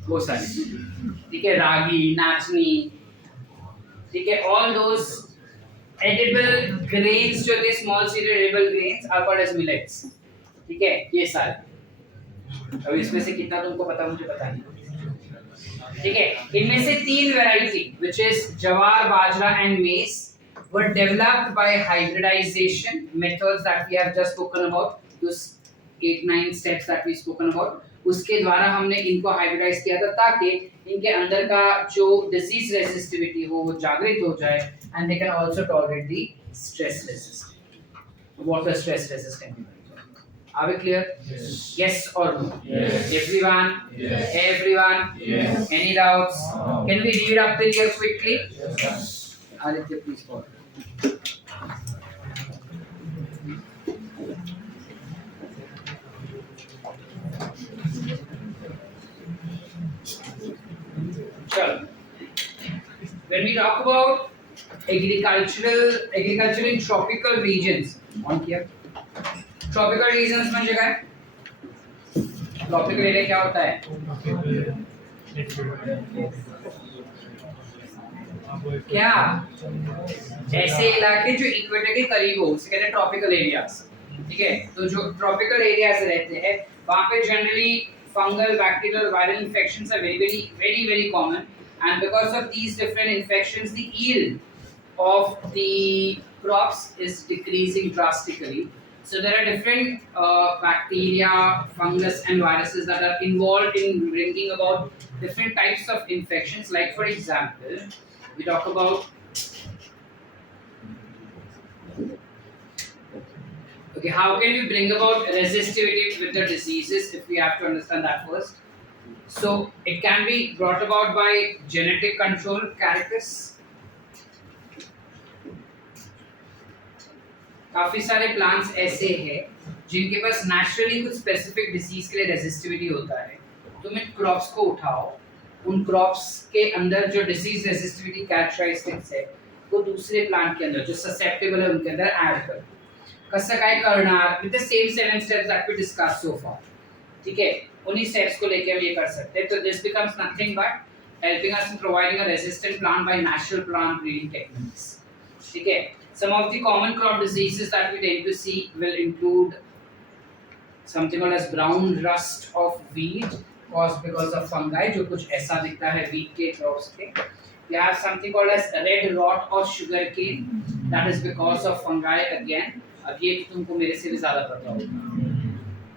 वो सारे, ठीक है, रागी, नाचनी, ठीक है, ऑल दोस edible grains जो थे small seeded edible grains are called as millets. ठीक है, ये सारे. अब इसमें से कितना तुमको पता मुझे पता नहीं. ठीक है, इनमें से 3 वैरायटी which is जवार, बाजरा and maize were developed by hybridization methods that we have just spoken about. Those 8-9 steps that we spoken about. उसके द्वारा हमने इनको हाइब्रिडाइज किया था ताकि इनके अंदर का जो डिजीज रेसिस्टिविटी हो वो जागृत हो जाए and they can also tolerate the stress resistant water stress resistant. Are we clear? Yes or no? Yes. Everyone? Yes. Everyone? Yes. Any doubts? Can we read up till here quickly? Yes. Aditya, please follow. Sure. When we talk about agriculture in tropical regions, on here, tropical regions में जगह है. Tropical area क्या होता है? क्या? ऐसे इलाके जो इक्वेटर के करीब हो उसे कहते हैं ट्रॉपिकल एरियाज. ठीक है, तो जो ट्रॉपिकल एरियाज रहते हैं वहाँ पे generally fungal, bacterial, viral infections are very common, and because of these different infections, the yield of the crops is decreasing drastically. So there are different bacteria, fungus, and viruses that are involved in bringing about different types of infections. Like for example, we talk about. Okay, how can we bring about resistivity with the diseases if we have to understand that first? So it can be brought about by genetic control characters. काफी सारे plants ऐसे हैं जिनके पास naturally कुछ specific disease के लिए resistivity होता है. तुम इन क्रॉप्स को उठाओ, उन क्रॉप्स के अंदर जो डिजीज रेजिस्टिविटी कैरेक्टरिस्टिक्स है वो दूसरे प्लांट के अंदर जो ससेप्टेबल है उनके अंदर ऐड कर. कसं काय करणार with the same 7 steps that we discuss so far. ठीक है, उन्हीं स्टेप्स को लेकर हम ये कर सकते हैं. तो this becomes nothing but helping us in providing a resistant plant by natural plant breeding techniques. ठीक है, some of the common crop diseases that we tend to see will include something called as brown rust of wheat caused because of fungi जो कुछ ऐसा दिखता है wheat के crops के. You have something called as red rot of sugarcane that is because of fungi again. अब ये तुमको मेरे से भी ज़्यादा पता होगा.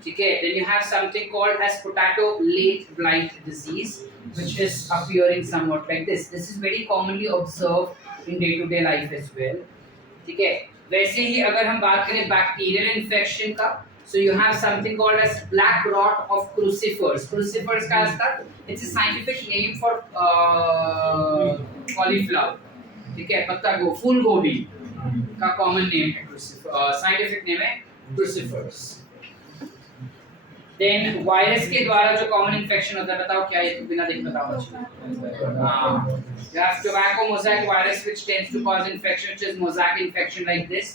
ठीक है, then you have something called as potato late blight disease which is appearing somewhat like this. This is very commonly observed in day-to-day life as well. ठीक है, वैसे ही अगर हम बात करें बैक्टीरियल इन्फेक्शन का, so you have something called as black rot of crucifers. Crucifers का असर, it's a scientific name for cauliflower. ठीक है, पत्ता गो फूल गोभी का कॉमन नेम है crucifer, साइंटिफिक नेम है crucifers. देन वायरस के द्वारा जो कॉमन इन्फेक्शन होता है, बताओ क्या ये बिना देख बताओ. You have tobacco mosaic virus which tends to cause infection, which is mosaic infection like this.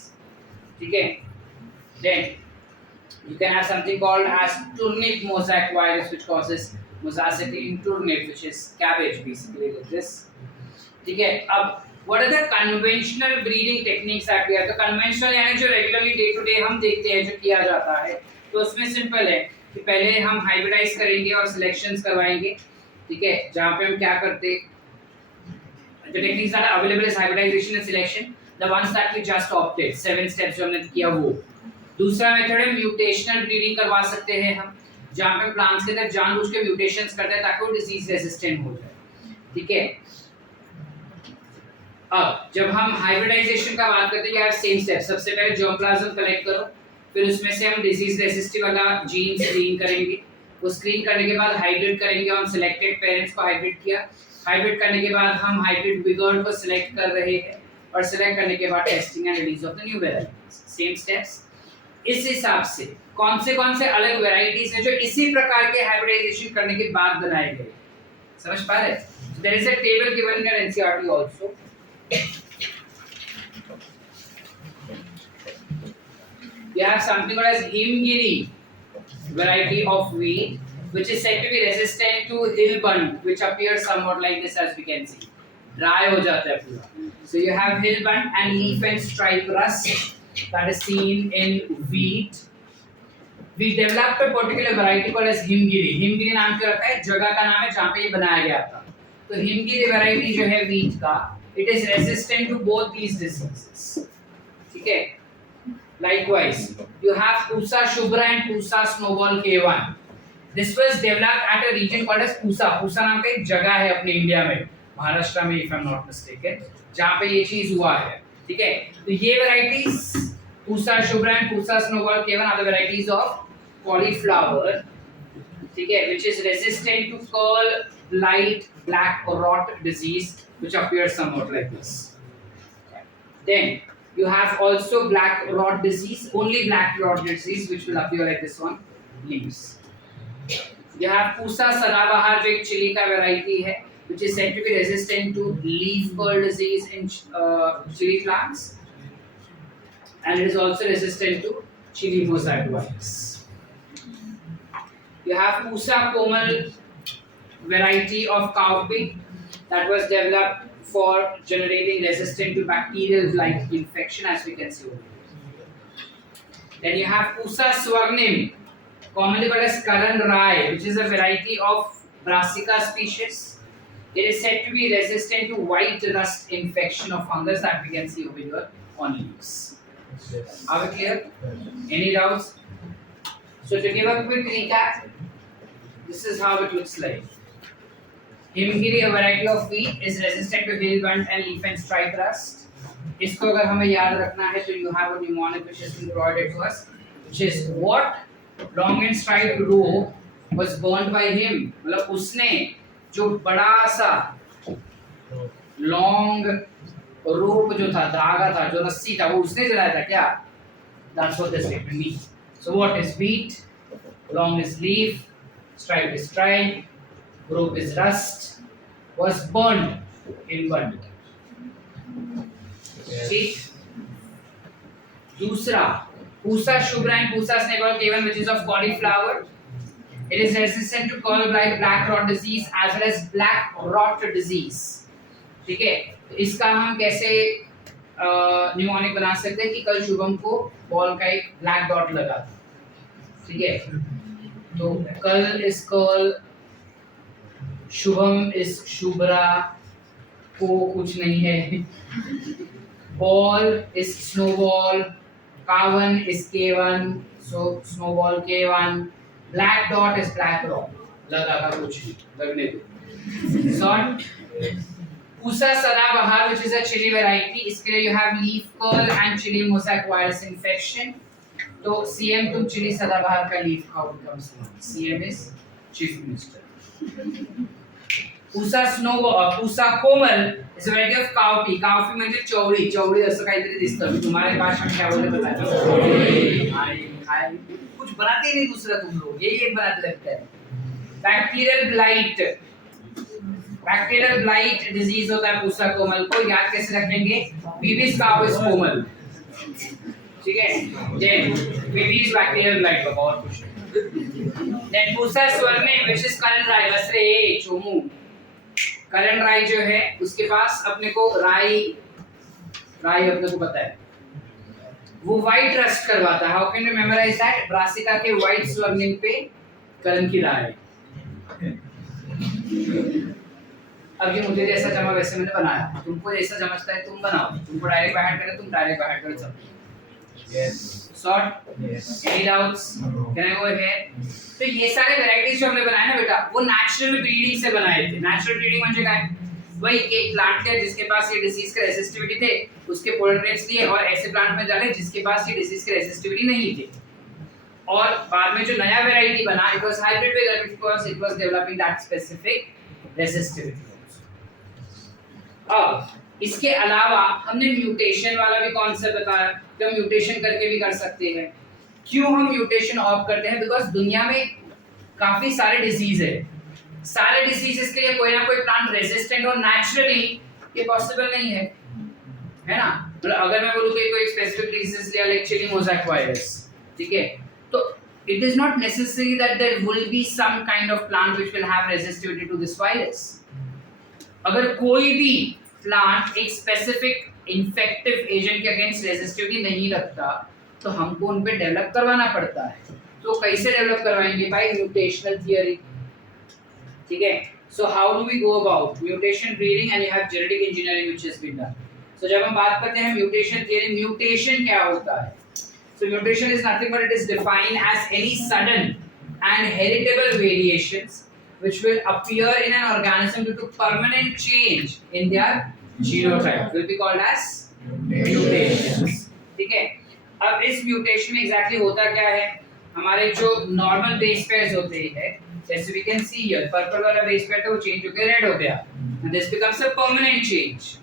ठीक है, then you can have something called as turnip mosaic virus which causes mosaicity in turnip, which is cabbage basically like this. ठीक है, अब what are the conventional breeding techniques that we have? तो conventional यानी जो regularly day to day हम देखते हैं जो किया जाता है, तो उसमें सिंपल है कि पहले हम हाइब्रिडाइज करेंगे और सिलेक्शंस करवाएंगे. ठीक है, जहाँ पे हम क्या करते हैं, the techniques that are available is hybridization and selection, the ones that we just opted 7 steps जो हमने किया वो. दूसरा मेथड है म्यूटेशनल ब्रीडिंग करवा सकते हैं हम, जहाँ पे प्लांट्स के अंदर जानबूझ के म्यूटेशंस करते हैं ताकि वो डिजीज रेजिस्टेंट हो जाए. ठीक है, अब जब हम हाइब्रिडाइजेशन का बात करते हैं, यार सेम स्टेप. सबसे पहले जर्मप्लाज्म कलेक्ट करो, फिर उसमें से हम डिजीज रेसिस्टिव वाला जीन स्क्रीन करेंगे. वो स्क्रीन करने के बाद हाइब्रिड करेंगे. हम सिलेक्टेड पेरेंट्स को हाइब्रिड किया. हाइब्रिड करने के बाद हम हाइब्रिड विगर को सिलेक्ट कर रहे हैं और सिलेक्ट करने के बाद testing and release of the new varieties. Same steps. इस हिसाब से कौन से अलग वेराइटीज हैं जो इसी प्रकार के हाइब्रिडाइजेशन करने के बाद बनाए गए. समझ पा रहे? There is a table given in your NCERT also. You have something called as Himgiri variety of wheat which is said to be resistant to hill bunt which appears somewhat like this as we can see. Dry हो जाता है पूरा. So you have hill bunt and leaf and stripe rust that is seen in wheat. We developed a particular variety called as Himgiri. Himgiri नाम क्यों रखा है? जगह का नाम है जहाँ पे ये बनाया गया था. तो हिमगिरी वैरायटी जो है wheat का, it is resistant to both these diseases. ठीक है? Likewise, you have Pusa Shubhra and Pusa Snowball K1. This was developed at a region called as Pusa. Pusa नाम का एक जगह है अपने इंडिया में, महाराष्ट्र में, if I'm not mistaken, जहाँ पे ये चीज हुआ है. ठीक है? तो ये varieties Pusa Shubhra and Pusa Snowball K1 are the varieties of cauliflower, ठीक है, which is resistant to curl, blight, black rot disease, which appears somewhat like this. Then you have also black rot disease, only black rot disease, which will appear like this one, leaves. You have Pusa Sadabahar, जो एक chilli का variety है, which is said to be resistant to leaf curl disease in chili plants, and it is also resistant to chili mosaic virus. You have Pusa Komal variety of cowpea that was developed for generating resistant to bacterial like infection, as we can see over here. Then you have Pusa Swarnim, commonly called as Karan Rai, which is a variety of Brassica species. It is said to be resistant to white rust infection of fungus that we can see over here on leaves. Are we clear? Any doubts? So to give a quick recap, this is how it looks like. Himgiri, a variety of wheat, is resistant to hill bunt and leaf and stripe rust. इसको अगर हमें याद रखना है तो you have a mnemonic which has been provided to us, which is what long and striped rope was burned by him. मतलब उसने जो बड़ा सा long rope जो था, धागा था, जो रस्सी था, वो उसने जलाया था क्या? That's what this statement means. So what is wheat? Long is leaf, stripe is stripe, rope is rust, was burned in burnt. ठीक. दूसरा, Pusa Shubhra and Pusa Snowball K1, which is of cauliflower. It is resistant to curl blight, black rot disease as well as black rot disease. ठीक है? तो इसका हम कैसे mnemonic बना सकते हैं कि कल शुभम को बॉल का एक ब्लैक डॉट लगा था. ठीक है? तो कल is curl, Shubham is Shubhra, को कुछ नहीं है, बॉल इज स्नोबॉल, कावन is K1, so snowball K1, black dot is black rock, लगा का कुछ नहीं, लगने दो. Short, Pusa Sadabahar, which is a chili variety, इसके लिए you have leaf curl and chili mosaic virus infection. तो CM तुम chili Sadabahar का leaf how becomes known. CM is chief minister. Pusa Snowball, Pusa Komal is a variety of cowpea. Cowpea म्हणजे चवळी, चवळी असं काहीतरी दिसतं. तुम्हारे भाषा में क्या बोलते पता है? चवळी. कुछ बनाते ही नहीं दूसरा तुम लोग, यही एक बनाते लगता है. Bacterial blight. Bacterial blight disease होता है पूसा कोमल को. याद कैसे रखेंगे? बीबीज काउ इज कोमल. ठीक है? देन बीबीज बैक्टीरियल ब्लाइट का बहुत कुछ. देन पूसा स्वर्णिम व्हिच इज करण राई. बस रे चोमू. करण राई जो है उसके पास अपने को राई अपने को पता है वो व्हाइट रस्ट करवाता है. How can you memorize that? Brassica के व्हाइट स्वर्णिम पे करण की राई. अब ये मुझे जैसा जमा वैसे मैंने बनाया, तुमको जैसा समझता है तुम बनाओ. तुमको डायरेक्ट बाहर करे तुम डायरेक्ट बाहर करो. सब yes short. Any doubts? Can I go ahead? तो ये सारे वैरायटीज जो हमने बनाए ना बेटा, वो नेचुरल ब्रीडिंग से बनाए थे. नेचुरल ब्रीडिंग म्हणजे काय? वही एक प्लांट थे जिसके पास ये डिसीज के रेसिस्टिविटी थे, उसके पोलन रेट्स लिए और ऐसे प्लांट में डाले जिसके पास ये डिसीज के रेसिस्टिविटी नहीं थी. और बाद में जो नया वैरायटी बना, it was hybrid because it was developing that specific resistivity. अब इसके अलावा हमने म्यूटेशन वाला भी कॉन्सेप्ट बताया कि हम म्यूटेशन करके भी कर सकते हैं. क्यों हम म्यूटेशन ऑप्ट करते हैं? बिकॉज दुनिया में काफी सारे डिजीज है. सारे डिजीजेस के लिए कोई ना कोई प्लांट रेजिस्टेंट और नेचुरली ये पॉसिबल नहीं है, है ना? मतलब अगर मैं बोलूं कि कोई स्पेसिफिक डिजीज लिया लाइक चिली मोज़ेक वायरस, ठीक है, तो it is not necessary that there will be some kind of plant which will have resistivity to this virus. अगर कोई भी प्लांट एक स्पेसिफिक इन्फेक्टिव एजेंट के अगेंस्ट रेजिस्टिविटी नहीं रखता तो हमको उन पे डेवलप करवाना पड़ता है। तो कैसे डेवलप करवाएंगे? By mutational theory. ठीक है, so how do we go about mutation breeding and you have genetic engineering which has been done. So जब हम बात करते हैं म्यूटेशन थियरी, म्यूटेशन क्या होता है? So mutation is nothing but it is defined as any sudden and heritable variations which will appear in an organism due to permanent change in their genotype will be called as mutations। ठीक है, अब इस mutation में exactly होता क्या है? हमारे जो नॉर्मल बेस पेयर्स होते हैं, जैसे we can see here, purple वाला बेस पेयर था वो चेंज होकर रेड हो गया, and this becomes a permanent change.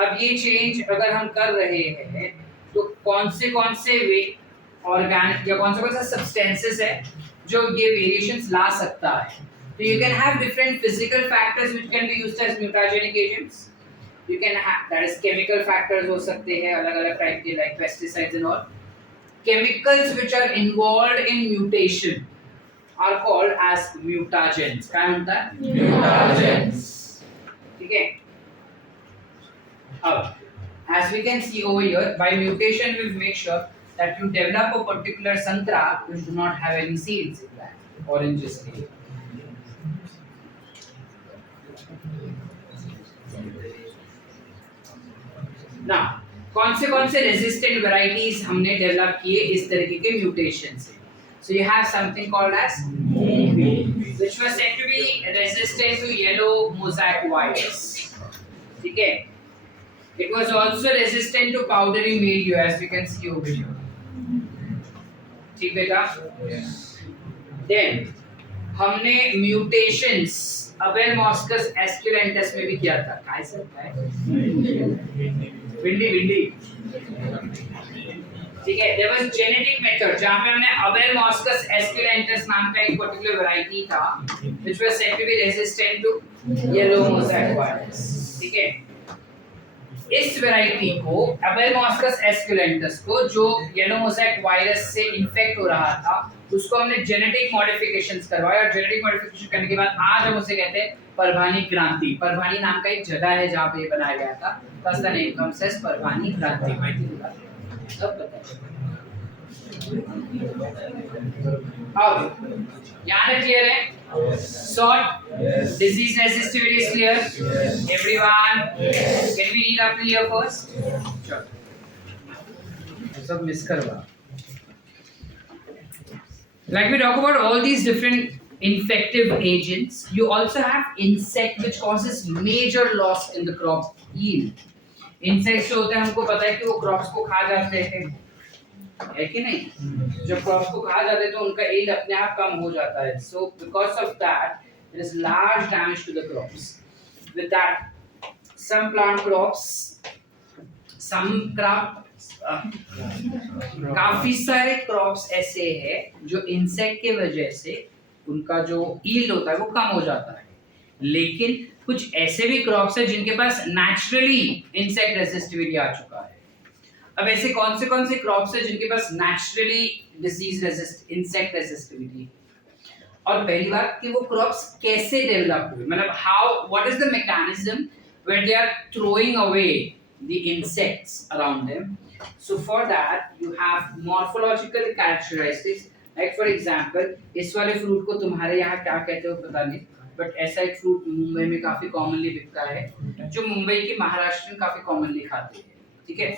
अब ये चेंज अगर हम कर रहे हैं तो कौन से वे ऑर्गेनिक या कौन सा सब्सटेंसेस है जो ये वेरिएशंस ला सकता है? तो you can have different physical factors which can be used as mutagenic agents. You can have that is chemical factors हो सकते हैं अलग-अलग टाइप के, like pesticides and all. Chemicals which are involved in mutation are called as mutagens. क्या होता है? म्यूटाजेंट्स। ठीक है, अब as we can see over here, by mutation we make sure that you develop a particular santra which do not have any seeds in that, oranges के। Now, कौन से resistant varieties हमने develop किए इस तरीके के mutation से? So you have something called as which was said to be resistant to yellow mosaic virus। ठीक है, it was also resistant to powdery mildew as we can see over here। ठीक बेटा, then हमने mutations अबेलमॉस्कस एस्क्यूलेंटस में भी किया था। काय सकता है विंडी। ठीक है, there was genetic method जहाँ पे हमने अबेलमॉस्कस एस्क्यूलेंटस नाम का एक पर्टिकुलर वैरायटी था which was said to be resistant to yellow mosaic virus। ठीक है, इस वैरायटी को अबेलमॉस्कस एस्क्यूलेंटस को जो येलो मोज़ेक वायरस से इन्फेक्ट हो रहा था उसको हमने जेनेटिक मॉडिफिकेशंस करवाया, और जेनेटिक मॉडिफिकेशन करने के बाद आज हम उसे कहते हैं परभानी क्रांति। परभानी नाम का एक जगह है जहाँ पे ये बनाया गया था, बस the name comes as Parbhani क्रांति। सब पता है। अब यहाँ तक क्लियर है? Short disease resistivity is clear? Everyone, can we read up here first? Sure. सब मिस करवा। Like we talk about all these different infective agents, you also have insect which causes major loss in the crop yield। Insects जो होते हैं हमको पता है कि वो क्रॉप्स को खा जाते हैं, है कि नहीं? जब क्रॉप्स को खा जाते हैं तो उनका yield अपने आप कम हो जाता है। So because of that, there is large damage to the crops। With that, some plant crops, some crop काफी सारे क्रॉप्स ऐसे हैं जो इंसेक्ट के वजह से उनका जो यील्ड होता है वो कम हो जाता है, लेकिन कुछ ऐसे भी क्रॉप्स हैं जिनके पास नेचुरली इंसेक्ट रेजिस्टिविटी आ चुका है। अब ऐसे कौन से क्रॉप्स हैं जिनके पास naturally disease resist insect resistivity? और पहली बात कि वो क्रॉप्स कैसे डेवलप हुए, मतलब how what is the mechanism where they are throwing away the insects around them. So for that you have morphological characteristics, like for example इस वाले फ्रूट को तुम्हारे यहाँ क्या कहते हो पता नहीं, बट ऐसा एक फ्रूट मुंबई में काफी कॉमनली बिकता है जो मुंबई के महाराष्ट्र में काफी कॉमनली खाते हैं। ठीक है,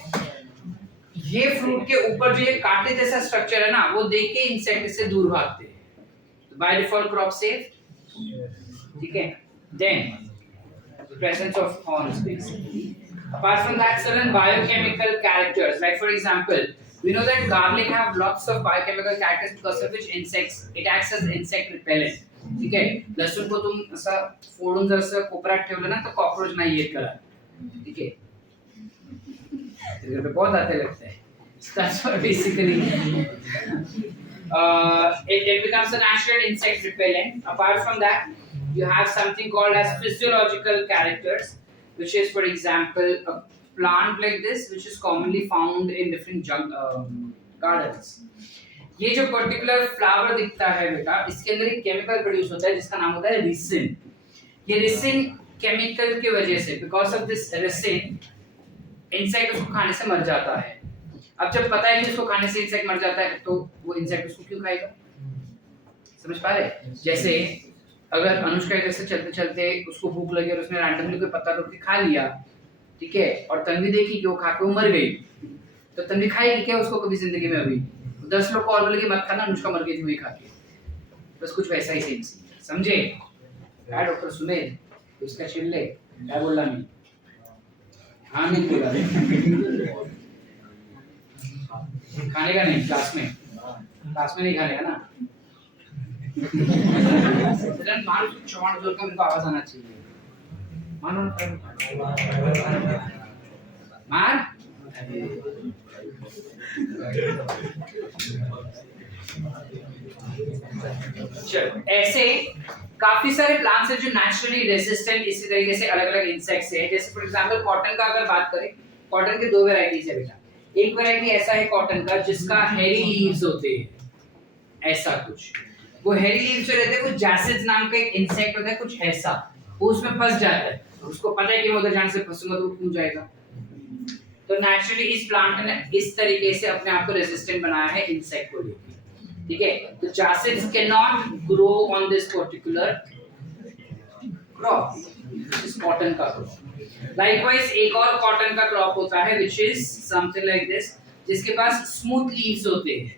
ये फ्रूट के ऊपर जो ये कांटे जैसा स्ट्रक्चर है ना, वो देख के इंसेक्ट से दूर भागते हैं, तो बाय डिफॉल्ट क्रॉप सेफ। ठीक है, then presence of thorns basically। Apart from that, certain biochemical characters, like for example, we know that garlic have lots of biochemical characters because of which it acts as insect repellent। ठीक है, लहसुन को तुम ऐसा फोड़ून जरा सा कोपरात ठेवलं ना तो कॉकरोच नहीं येत करा। ठीक है, तेरे पे बहुत आते लगते हैं। That's what basically it becomes a natural insect repellent। Apart from that, you have something called as physiological characters, which is for example a plant like this which is commonly found in different gardens। ये जो particular flower दिखता है बेटा, इसके अंदर एक chemical produce होता है जिसका नाम होता है रिसिन। ये रिसिन केमिकल की वजह से, because of this resin, insect उसको खाने से मर जाता है। अब जब पता है कि उसको खाने से इंसेक्ट मर जाता है तो वो इंसेक्ट उसको क्यों खाएगा? समझ पा रहे? जैसे अगर अनुष्का जैसे चलते चलते उसको भूख लगी और उसने रैंडमली कोई पत्ता तोड़ के खा लिया, ठीक है, और तन्वी देखी कि वो खा के वो मर गई, तो तन्वी खाएगी क्या उसको कभी जिंदगी में? अभी 10 लोग को और बोले कि मत खाना, अनुष्का मर गई थी वही खा के। बस कुछ वैसा ही सेम समझे? क्या डॉक्टर सुमेर उसका चिल्ले क्या बोला? नहीं हाँ नहीं बोला खाने का नहीं, क्लास में नहीं खाने का ना। मार चौड़ जोर का उनको आवाज आना चाहिए। मानो मार। चलो, ऐसे काफी सारे प्लांट्स हैं जो नेचुरली रेजिस्टेंट इसी तरीके से अलग अलग इंसेक्ट्स हैं। जैसे फॉर एग्जांपल कॉटन का अगर बात करें, कॉटन के दो वैरायटीज है बेटा। एक वैरायटी ऐसा है कॉटन का जिसका हेरी लीव्स होते हैं, ऐसा कुछ। वो हेरी लीव्स जो रहते हैं, कुछ जैसिड्स नाम का एक इंसेक्ट होता है, कुछ ऐसा, वो उसमें फंस जाता है। उसको पता है कि मैं उधर जाने से फंसूंगा तो वो क्यों जाएगा। तो नेचुरली इस प्लांट ने इस तरीके से अपने आप को रेजिस्टेंट बनाया है इंसेक्ट को लेकर, ठीक है। तो jassids can not grow on this particular crop, इस कॉटन का क्रॉप। लाइकवाइज एक और कॉटन का क्रॉप होता है which is something like this, जिसके पास स्मूथ लीव्स होते हैं।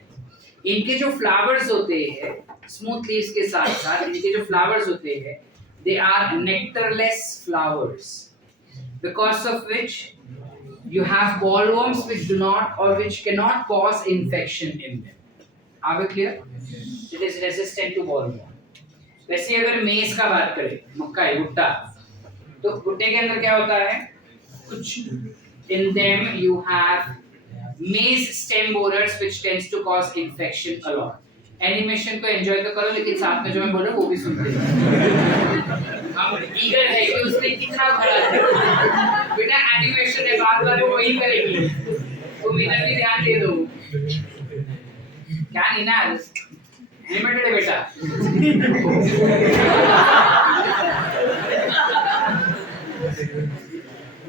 इनके जो फ्लावर्स होते हैं, स्मूथ लीव्स के साथ साथ इनके जो फ्लावर्स होते हैं, they are nectarless flowers, because of which you have bollworms which do not or which cannot cause infection in them. Are we clear? It is resistant to bollworm. वैसे अगर मेज का बात करें, मक्का भुट्टा, तो भुट्टे के अंदर क्या होता है? कुछ in them you have maize stem borers which tends to cause infection a lot. Animation को एंजॉय तो करो, लेकिन साथ में जो मैं बोल रहा हूँ वो भी सुनते रहो। हम ईगर है कि उसने कितना भरा है। बेटा एनिमेशन है, बार बार वो वही करेगी, तुम इधर भी ध्यान दे दो। क्या नहीं ना, एनिमेटेड है बेटा।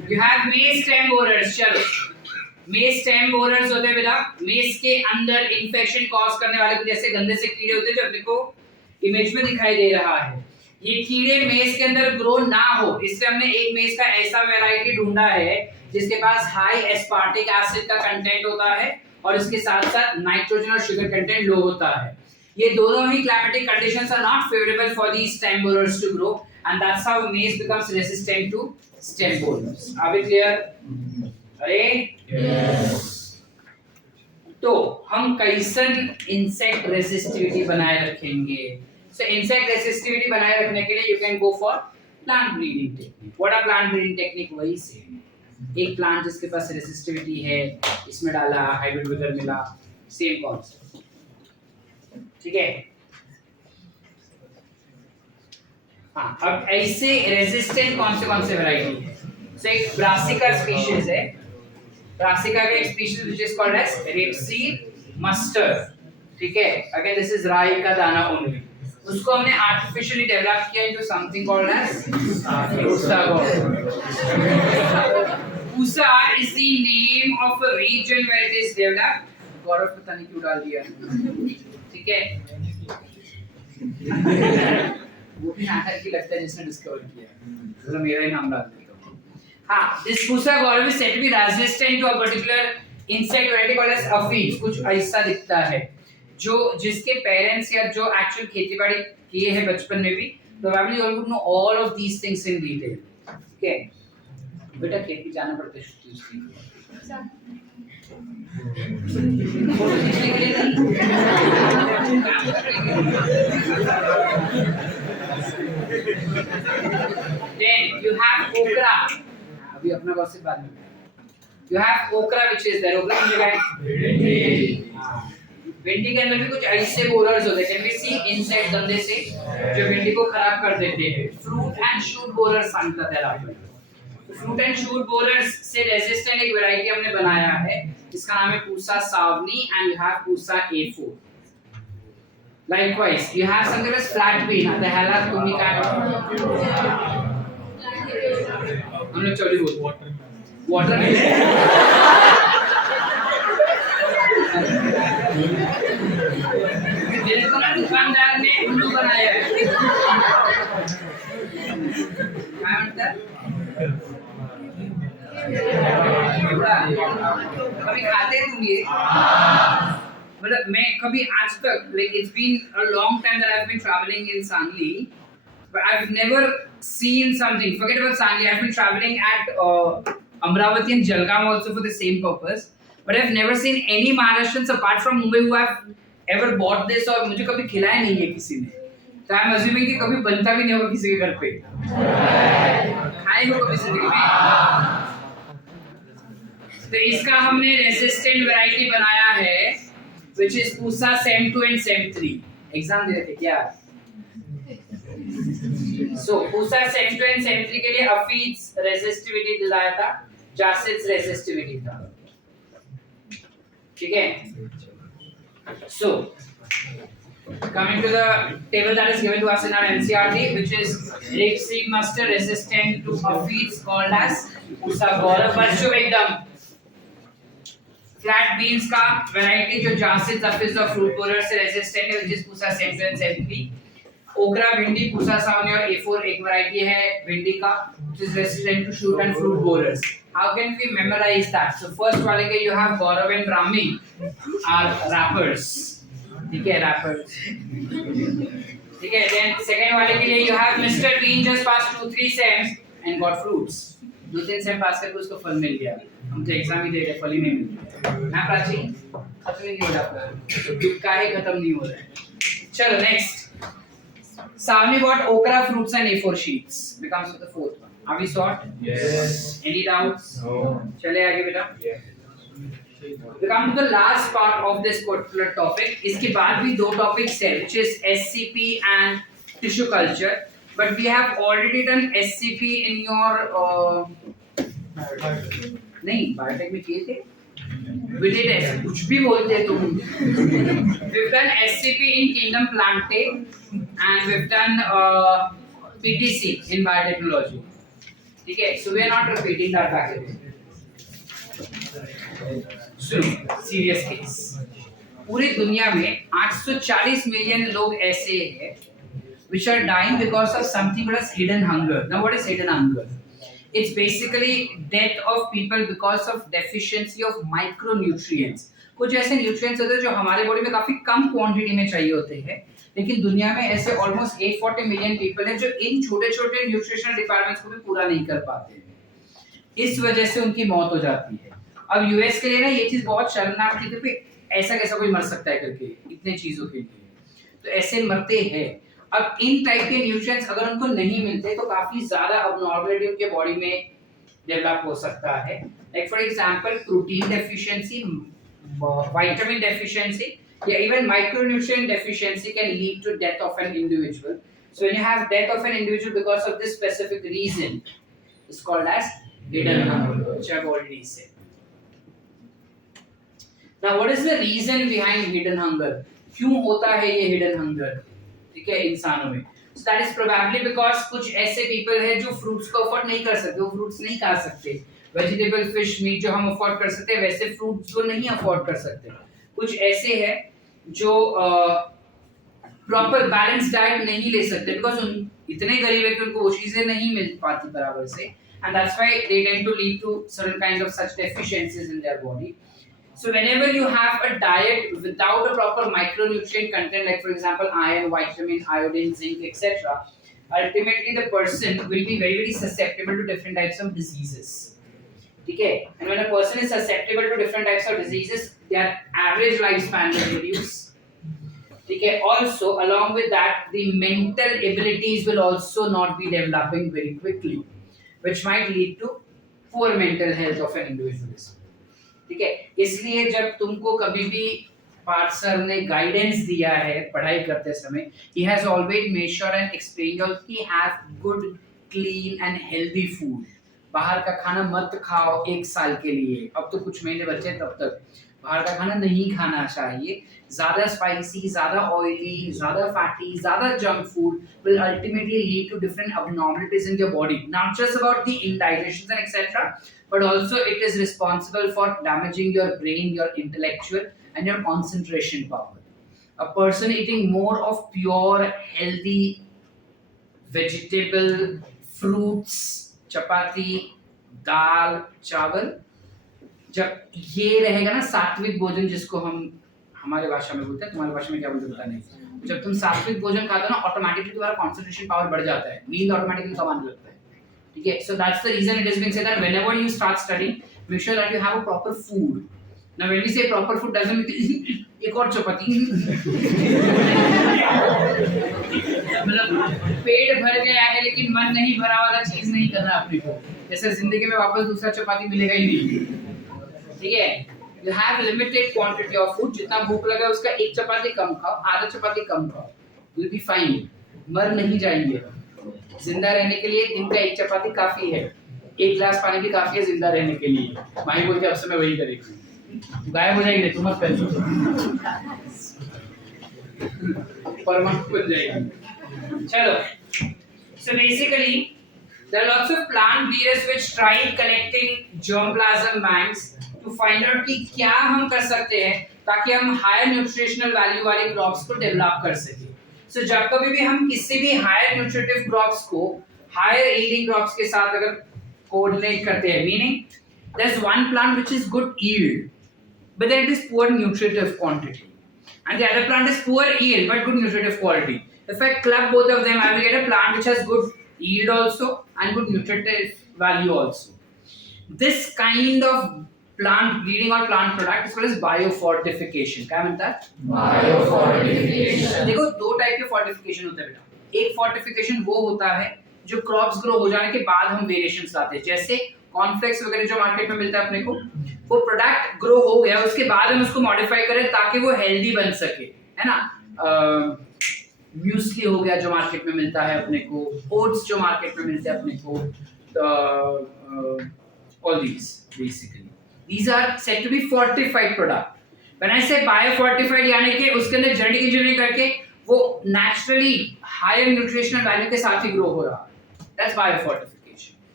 You have maize stem borers। चलो, मेज स्टेम बोरर्स होते हैं बेटा, मेज के अंदर इंफेक्शन कॉज करने वाले कुछ ऐसे गंदे से कीड़े होते हैं जो अपने को इमेज में दिखाई दे रहा है। ये कीड़े मेज के अंदर ग्रो ना हो, इसलिए हमने एक मेज का ऐसा वैरायटी ढूंढा है जिसके पास हाई एस्पार्टिक एसिड का कंटेंट होता है और इसके साथ साथ नाइट्रोजन और शुगर कंटेंट लो होता है। ये दोनों ही climatic conditions are not favourable for these stem borers to grow and that's how maize becomes resistant to stem borers. Are we clear? अरे yes. तो हम कैसन इंसेक्ट रेसिस्टिविटी बनाए रखेंगे? सो इंसेक्ट रेसिस्टिविटी बनाए रखने के लिए you can go for plant breeding technique. What are plant breeding technique? वही सेम, एक प्लांट जिसके पास रेसिस्टिविटी है, इसमें डाला, हाइब्रिड विगर मिला, सेम कॉन्सेप्ट, ठीक है। हाँ, अब ऐसे रेजिस्टेंट कौन से वैरायटी है? सो एक ब्रासिका स्पीशीज है, ब्रासिका का एक species which is called as rapeseed mustard, ठीक है। अगेन दिस इज राई का दाना ओनली, उसको हमने आर्टिफिशियली डेवलप किया है जो something called as Pusa. Pusa is the name of a region where it is developed. Gaurav पता नहीं क्यों डाल दिया, ठीक है। वो भी नाटक की लगता है जिसने डिस्कवर किया, तो मेरा ही नाम डाल दिया। हाँ, this Pusa Gaurav is said to be resistant to a particular insect variety called as aphids। कुछ ऐसा दिखता है जो जिसके पेरेंट्स या जो एक्चुअल खेतीबाड़ी किए हैं बचपन में भी, probably you would know all of these things in detail, ठीक है। बेटा खेत भी जाना पड़ता है छुट्टी फोटो खींचने के लिए नहीं। Then you have okra। अभी अपना गॉसिप बाद में। You have okra which is there। okra की जगह है भिंडी के अंदर भी कुछ ऐसे बोरर्स होते हैं। Can we see insect गंदे से जो भिंडी को खराब कर देते हैं? Fruit and shoot borers सांगता है आपको। फ्रूट एंड शूट बोरर्स से रेजिस्टेंट एक वैरायटी हमने बनाया है जिसका नाम है Pusa Sawani and you have Pusa A4। Likewise, you have something as flat bean. आता है ला तुम्ही काय हम लोग चौड़ी बोलते Watermelon. वाटर मेरे को ना दुकानदार ने उल्लू बनाया है क्या मतलब कभी खाते हैं तुम ये मतलब मैं कभी आज तक like it's been a long time that I've been traveling in Sangli but I've never seen something forget about Sangli I've been traveling at Amravati and Jalgaon also for the same purpose but I've never seen any Maharashtrians apart from Mumbai who have ever bought this और मुझे कभी खिलाया नहीं है किसी ने तो I'm assuming कि कभी बनता भी नहीं होगा किसी के घर पे खाए हो कभी जिंदगी में तो इसका हमने रेसिस्टेंट वैरायटी बनाया है which is Pusa Sem 2 and Sem 3 exam दे रहे थे क्या सो पूसा सेम 2 and सेम 3 के लिए अफीड्स रेसिस्टिविटी दिलाया था जासिड्स रेसिस्टिविटी था ठीक है so coming to the table that is given to us in our NCERT which is rapeseed mustard resistant to aphids called as Pusa गौरव बच्चों एकदम फ्लैट बीन्स का वैरायटी जो जासिड्स अफिड्स और फ्रूट बोरर से रेजिस्टेंट है which is पूसा सेंट्रल सेंट्री okra भिंडी पूसा सावनी और A4 एक वैरायटी है भिंडी का which is resistant to shoot and fruit borers how can we memorize that so first वाले के you have Gaurav and Brahmi are wrappers ठीक है wrappers ठीक है then second वाले के लिए you have Mr. Bean just passed 2-3 sems and got fruits 2-3 same पास करके उसको फल मिल गया हम तो एग्जाम ही दे रहे फल ही नहीं मिल रहा ना प्राची खत्म ही नहीं हो रहा दुख का ही खत्म नहीं हो रहा है चलो next Savni got okra fruits and A4 sheets becomes the fourth one are we sort Yes. any doubts No. चले आगे बेटा Yes. we come to the last part of this particular topic इसके बाद भी दो topics है which is SCP and tissue culture but we have already done SCP in your नहीं biotech में किए थे we did SCP कुछ भी बोलते तुम we've done SCP in kingdom plante and we've done PTC in biotechnology ठीक है so we are not repeating that back again सुनो सीरियस केस पूरी दुनिया में 840 मिलियन लोग ऐसे हैं which are dying because of something called as hidden hunger now what is hidden hunger it's basically death of people because of deficiency of micronutrients कुछ ऐसे nutrients होते हैं जो हमारे बॉडी में काफी कम क्वांटिटी में चाहिए होते हैं लेकिन दुनिया में ऐसे ऑलमोस्ट 840 मिलियन पीपल हैं जो इन छोटे-छोटे न्यूट्रिशनल रिक्वायरमेंट्स को भी पूरा नहीं कर पाते हैं इस वजह से उनकी मौत हो जाती है अब यूएस के लिए ना ये चीज बहुत शर्मनाक थी कि ऐसा कैसा कोई मर सकता है करके इतने चीजों के लिए तो ऐसे मरते हैं अब इन टाइप के न्यूट्रिएंट्स अगर उनको नहीं मिलते तो काफी ज्यादा अबनॉर्मलिटी उनके बॉडी में डेवलप हो सकता है like for example protein deficiency vitamin deficiency yeah even micronutrient deficiency can lead to death of an individual so when you have death of an individual because of this specific reason it's called as hidden hunger which I've already said now what is the reason behind hidden hunger क्यों होता है ये hidden hunger ठीक है इंसानों में so that is probably because कुछ ऐसे people हैं जो fruits को afford नहीं कर सकते वो fruits नहीं खा सकते वेजिटेबल फिश मीट जो हम अफोर्ड कर सकते हैं वैसे फ्रूट्स वो नहीं अफोर्ड कर सकते कुछ ऐसे हैं जो प्रॉपर बैलेंस डाइट नहीं ले सकते बिकॉज इतने गरीब है कि उनको वो चीजें नहीं मिल पाती बराबर से and that's why they tend to lead to certain kind of such deficiencies in their body so whenever you have a diet without a proper micronutrient content like for example iron vitamin iodine zinc etc ultimately the person will be very very susceptible to different types of diseases ठीक है and when a person is susceptible to different types of diseases their average lifespan will reduce ठीक है also along with that the mental abilities will also not be developing very quickly which might lead to poor mental health of an individual ठीक है इसलिए जब तुमको कभी भी Partha sir ने गाइडेंस दिया है पढ़ाई करते समय he has always made sure and explained all कि have good clean and healthy food बाहर का खाना मत खाओ 1 साल के लिए अब तो कुछ महीने बचे तब तक बाहर का खाना नहीं खाना चाहिए. ज़्यादा स्पाइसी, ज़्यादा ऑयली, ज़्यादा फैटी, ज़्यादा junk food will ultimately lead to different abnormalities in your body. Not just about the indigestions and etc., but also it is responsible for damaging your brain, your intellectual, and your concentration power. A person eating more of pure, healthy vegetable, fruits, chapati, दाल, चावल, जब ये रहेगा ना सात्विक भोजन जिसको हम हमारे भाषा में बोलते हैं, तुम्हारी भाषा में क्या बोलते हैं पता नहीं. जब तुम सात्विक भोजन खाते हो ना ऑटोमेटिकली तुम्हारा कंसंट्रेशन पावर बढ़ जाता है, नींद ऑटोमेटिकली कम आने लगता है. ठीक है, so that's the reason it is being said that whenever you start studying make sure that you have a proper food. Now when we say proper food doesn't mean एक और चपाती. मतलब पेट भर गया है लेकिन मन नहीं भरा वाला चीज नहीं करना अपने को. जैसे जिंदगी में वापस दूसरा चपाती मिलेगा ही नहीं. ठीक है, you have limited quantity of food. जितना भूख लगा उसका एक चपाती कम खाओ, आधा चपाती कम खाओ, विल बी फाइन. मर नहीं जाएंगे. जिंदा रहने के लिए दिन का एक चपाती काफी है, एक गिलास पानी भी काफी है जिंदा रहने के लिए. माही बोलते अब से मैं वही करेगी. गायब हो जाएगी तुम मत कर. परमानेंट बन जाएगी. चलो, so basically there are lots of plant breeders which tried collecting germplasm banks to find out कि क्या हम कर सकते हैं ताकि हम हायर न्यूट्रिशनल वैल्यू वाले क्रॉप्स को डेवलप कर सकें. सो जब कभी भी हम किसी भी हायर न्यूट्रिटिव क्रॉप्स को हायर यील्डिंग क्रॉप्स के साथ अगर कोऑर्डिनेट करते हैं, meaning there is one plant which is good yield but then it is poor nutritive quantity, and the other plant is poor yield but good nutritive quality. If I club both of them, I will get a plant which has good yield also and good nutritive value also. This kind of plant breeding or plant product is called as biofortification. क्या म्हणता है? Biofortification. देखो दो type के fortification होते हैं बेटा. एक fortification वो होता है जो क्रॉप्स ग्रो हो जाने के बाद हम वेरिएशंस लाते हैं. जैसे कॉर्नफ्लेक्स वगैरह जो मार्केट में मिलता है अपने को, वो प्रोडक्ट ग्रो हो गया उसके बाद हम उसको मॉडिफाई करें ताकि वो हेल्दी बन सके, है ना. म्यूसली हो गया जो मार्केट में मिलता है अपने को, ओट्स जो मार्केट में मिलते हैं अपने को, all these basically these are said to be fortified product. When I say biofortified यानी कि उसके अंदर जेनेटिक इंजीनियरिंग करके वो नेचुरली हायर न्यूट्रिशनल वैल्यू के साथ ही ग्रो हो रहा है. That's biofortification.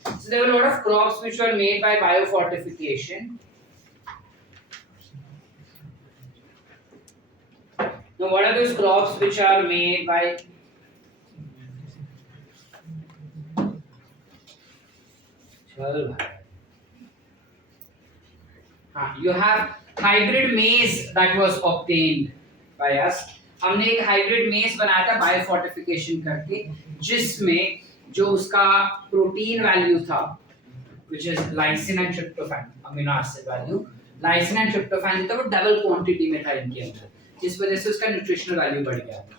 So there were a lot of crops which were made by biofortification. Now what are those crops which are made by you have hybrid maize that was obtained by us. हमने एक hybrid मेज बनाया था biofortification करके, जिसमें जो उसका protein value था which is lysine and tryptophan amino acid value, lysine and tryptophan था वो डबल क्वांटिटी में था इनके अंदर, जिस वजह से उसका न्यूट्रिशनल वैल्यू बढ़ गया था.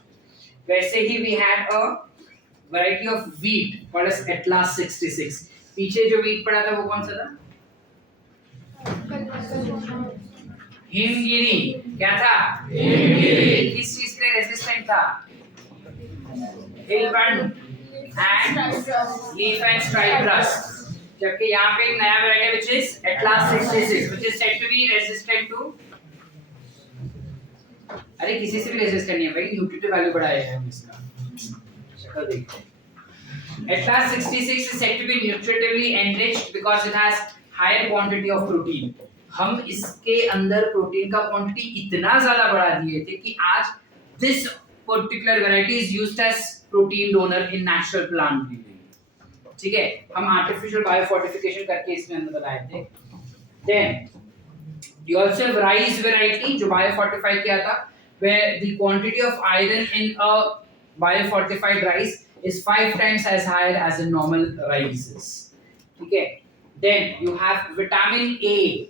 वैसे ही we had a variety of wheat called as Atlas 66. पीछे जो wheat पड़ा था वो कौन सा था? हिमगिरी. क्या था? हिमगिरी. किस चीज के रेजिस्टेंट था? Hilbert and leaf and stripe rust. जबकि यहाँ पे एक नया variety which is Atlas 66 which is said to be resistant to, अरे किसी से भी रेजिस्टेंट नहीं है भाई, न्यूट्रिटिव वैल्यू बढ़ाया है हम इसका. शक्ल देखते हैं. Atlas 66 is said to be nutritively enriched because it has higher quantity of protein. हम इसके अंदर प्रोटीन का क्वांटिटी इतना ज्यादा बढ़ा दिए थे कि आज this particular variety is used as protein donor in natural plant breeding. ठीक है, हम artificial biofortification करके इसमें अंदर बनाए थे. Then you also have rice variety जो biofortify किया था, where the quantity of iron in a biofortified rice is 5 times as higher as in normal rices. ठीक है. Then you have vitamin A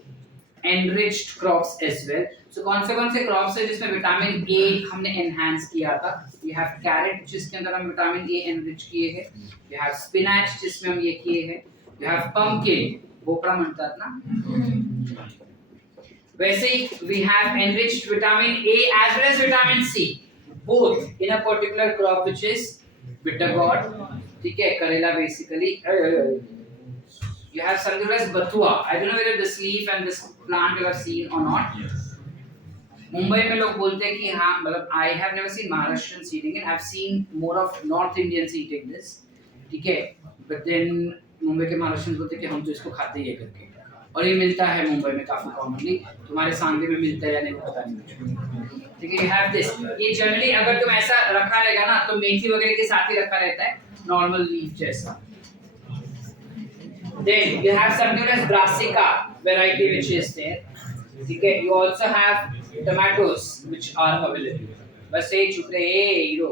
enriched crops as well. So कौन से crops है जिसमें vitamin A हमने enhance किया था? We have carrot जिसके अंदर हम विटामिन A enrich किए हैं. We have spinach जिसमें हम ये किए हैं. We have pumpkin, भोपळा म्हणतात ना. वैसे ही we have enriched vitamin A as well as vitamin C, both in a particular crop which is bitter gourd. ठीक है, करेला basically. You have something as bathua. I don't know whether this leaf and this plant you have seen or not. Mumbai में लोग बोलते हैं कि हाँ मतलब I have never seen Maharashtrians eating it, I have seen more of north Indians eating this, ठीक है, but then Mumbai के महाराष्ट्रियंस बोलते हैं कि हम तो इसको खाते ही है करके, और ये मिलता है मुंबई में काफी कॉमनली, तुम्हारे सांगे में मिलता है या नहीं पता नहीं, ठीक है, यू हैव दिस, ये जनरली अगर तुम ऐसा रखा रहेगा ना तो मेथी वगैरह के साथ ही रखा रहता है, नॉर्मल लीफ जैसा. Then you have something as brassica variety which is there. Okay, you also have tomatoes which are available. बस ये चुप रहे hero.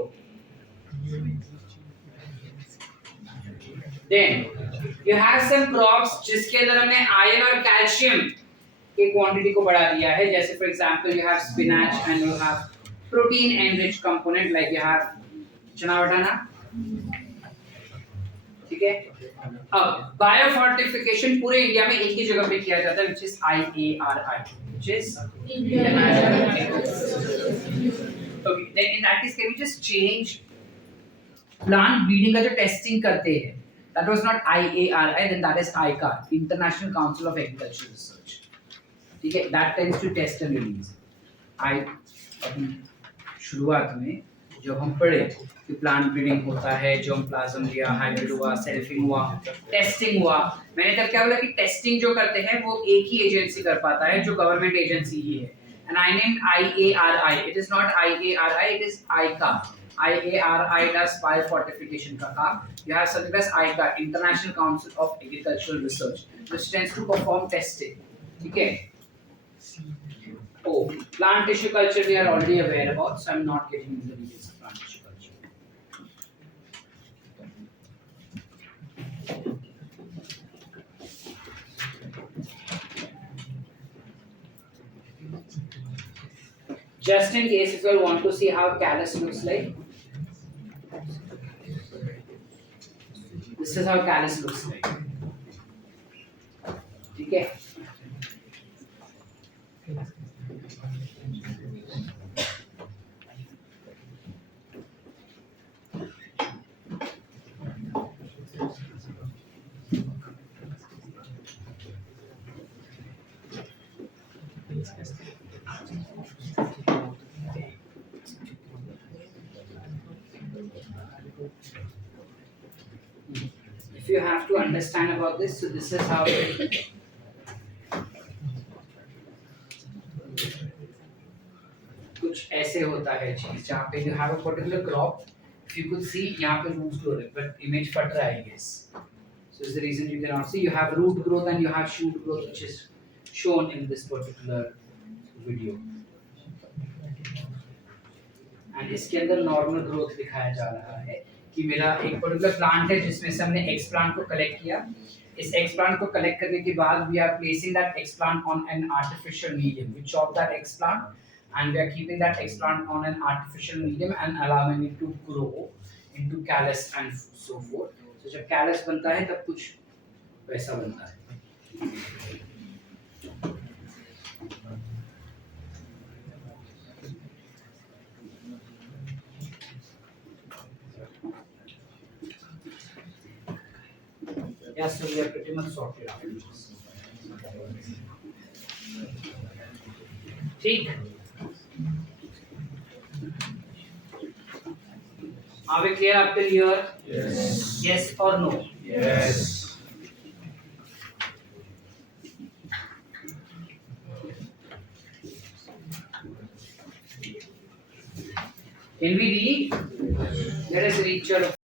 Then you have some crops जिसके अंदर हमने आयरन और कैल्शियम की क्वांटिटी को बढ़ा दिया है, जैसे for example you have spinach and you have protein enriched component like you have चना बटाना, ठीक है. अब बायो फोर्टिफिकेशन पूरे इंडिया में एक ही जगह पे किया जाता है which is IARI, which is International. Okay, then in that case can we just change plant breeding का जो टेस्टिंग करते हैं, that was not IARI, then that is ICAR, International Council of Agricultural Research, ठीक है, that tends to test and release. अभी शुरुआत में जब हम पढ़े कि प्लांट ब्रीडिंग होता है, जर्म प्लाज्म लिया, हाइब्रिड हुआ, सेल्फिंग हुआ, टेस्टिंग हुआ, मैंने तब क्या बोला कि टेस्टिंग जो करते हैं वो एक ही एजेंसी कर पाता है जो गवर्नमेंट एजेंसी ही है, and I name IARI, it is not IARI, it is ICAR. IARI does biofortification का काम. You have something as ICAR, International Council of Agricultural Research, which tends to perform testing, ठीक है. Oh, plant tissue culture we are already aware about, so I'm not getting into the details of plant tissue culture. Just in case if you all want to see how callus looks like, this is how callus looks like, ठीक है. If you have to understand about this, so this is how कुछ ऐसे होता है चीज जहाँ पे you have a particular crop, if you could see यहाँ पे roots grow रहे, but image फट रहा है I guess, so is the reason you cannot see. You have root growth and you have shoot growth which is shown in this particular video, and इसके अंदर normal growth दिखाया जा रहा है कि मेरा एक पर्टिकुलर प्लांट है जिसमें से हमने एक्स प्लांट को कलेक्ट किया, इस एक्स प्लांट को कलेक्ट करने के बाद we are placing that explant on an artificial medium, we chop that explant and we are keeping that explant on an artificial medium and allowing it to grow into callus and so forth. So जब callus बनता है तब कुछ वैसा बनता है. Yes, so we are pretty much sorted out. ठीक. Are we clear up till here? Yes. Yes or no? Yes. Can we read? Let us read. Chalo.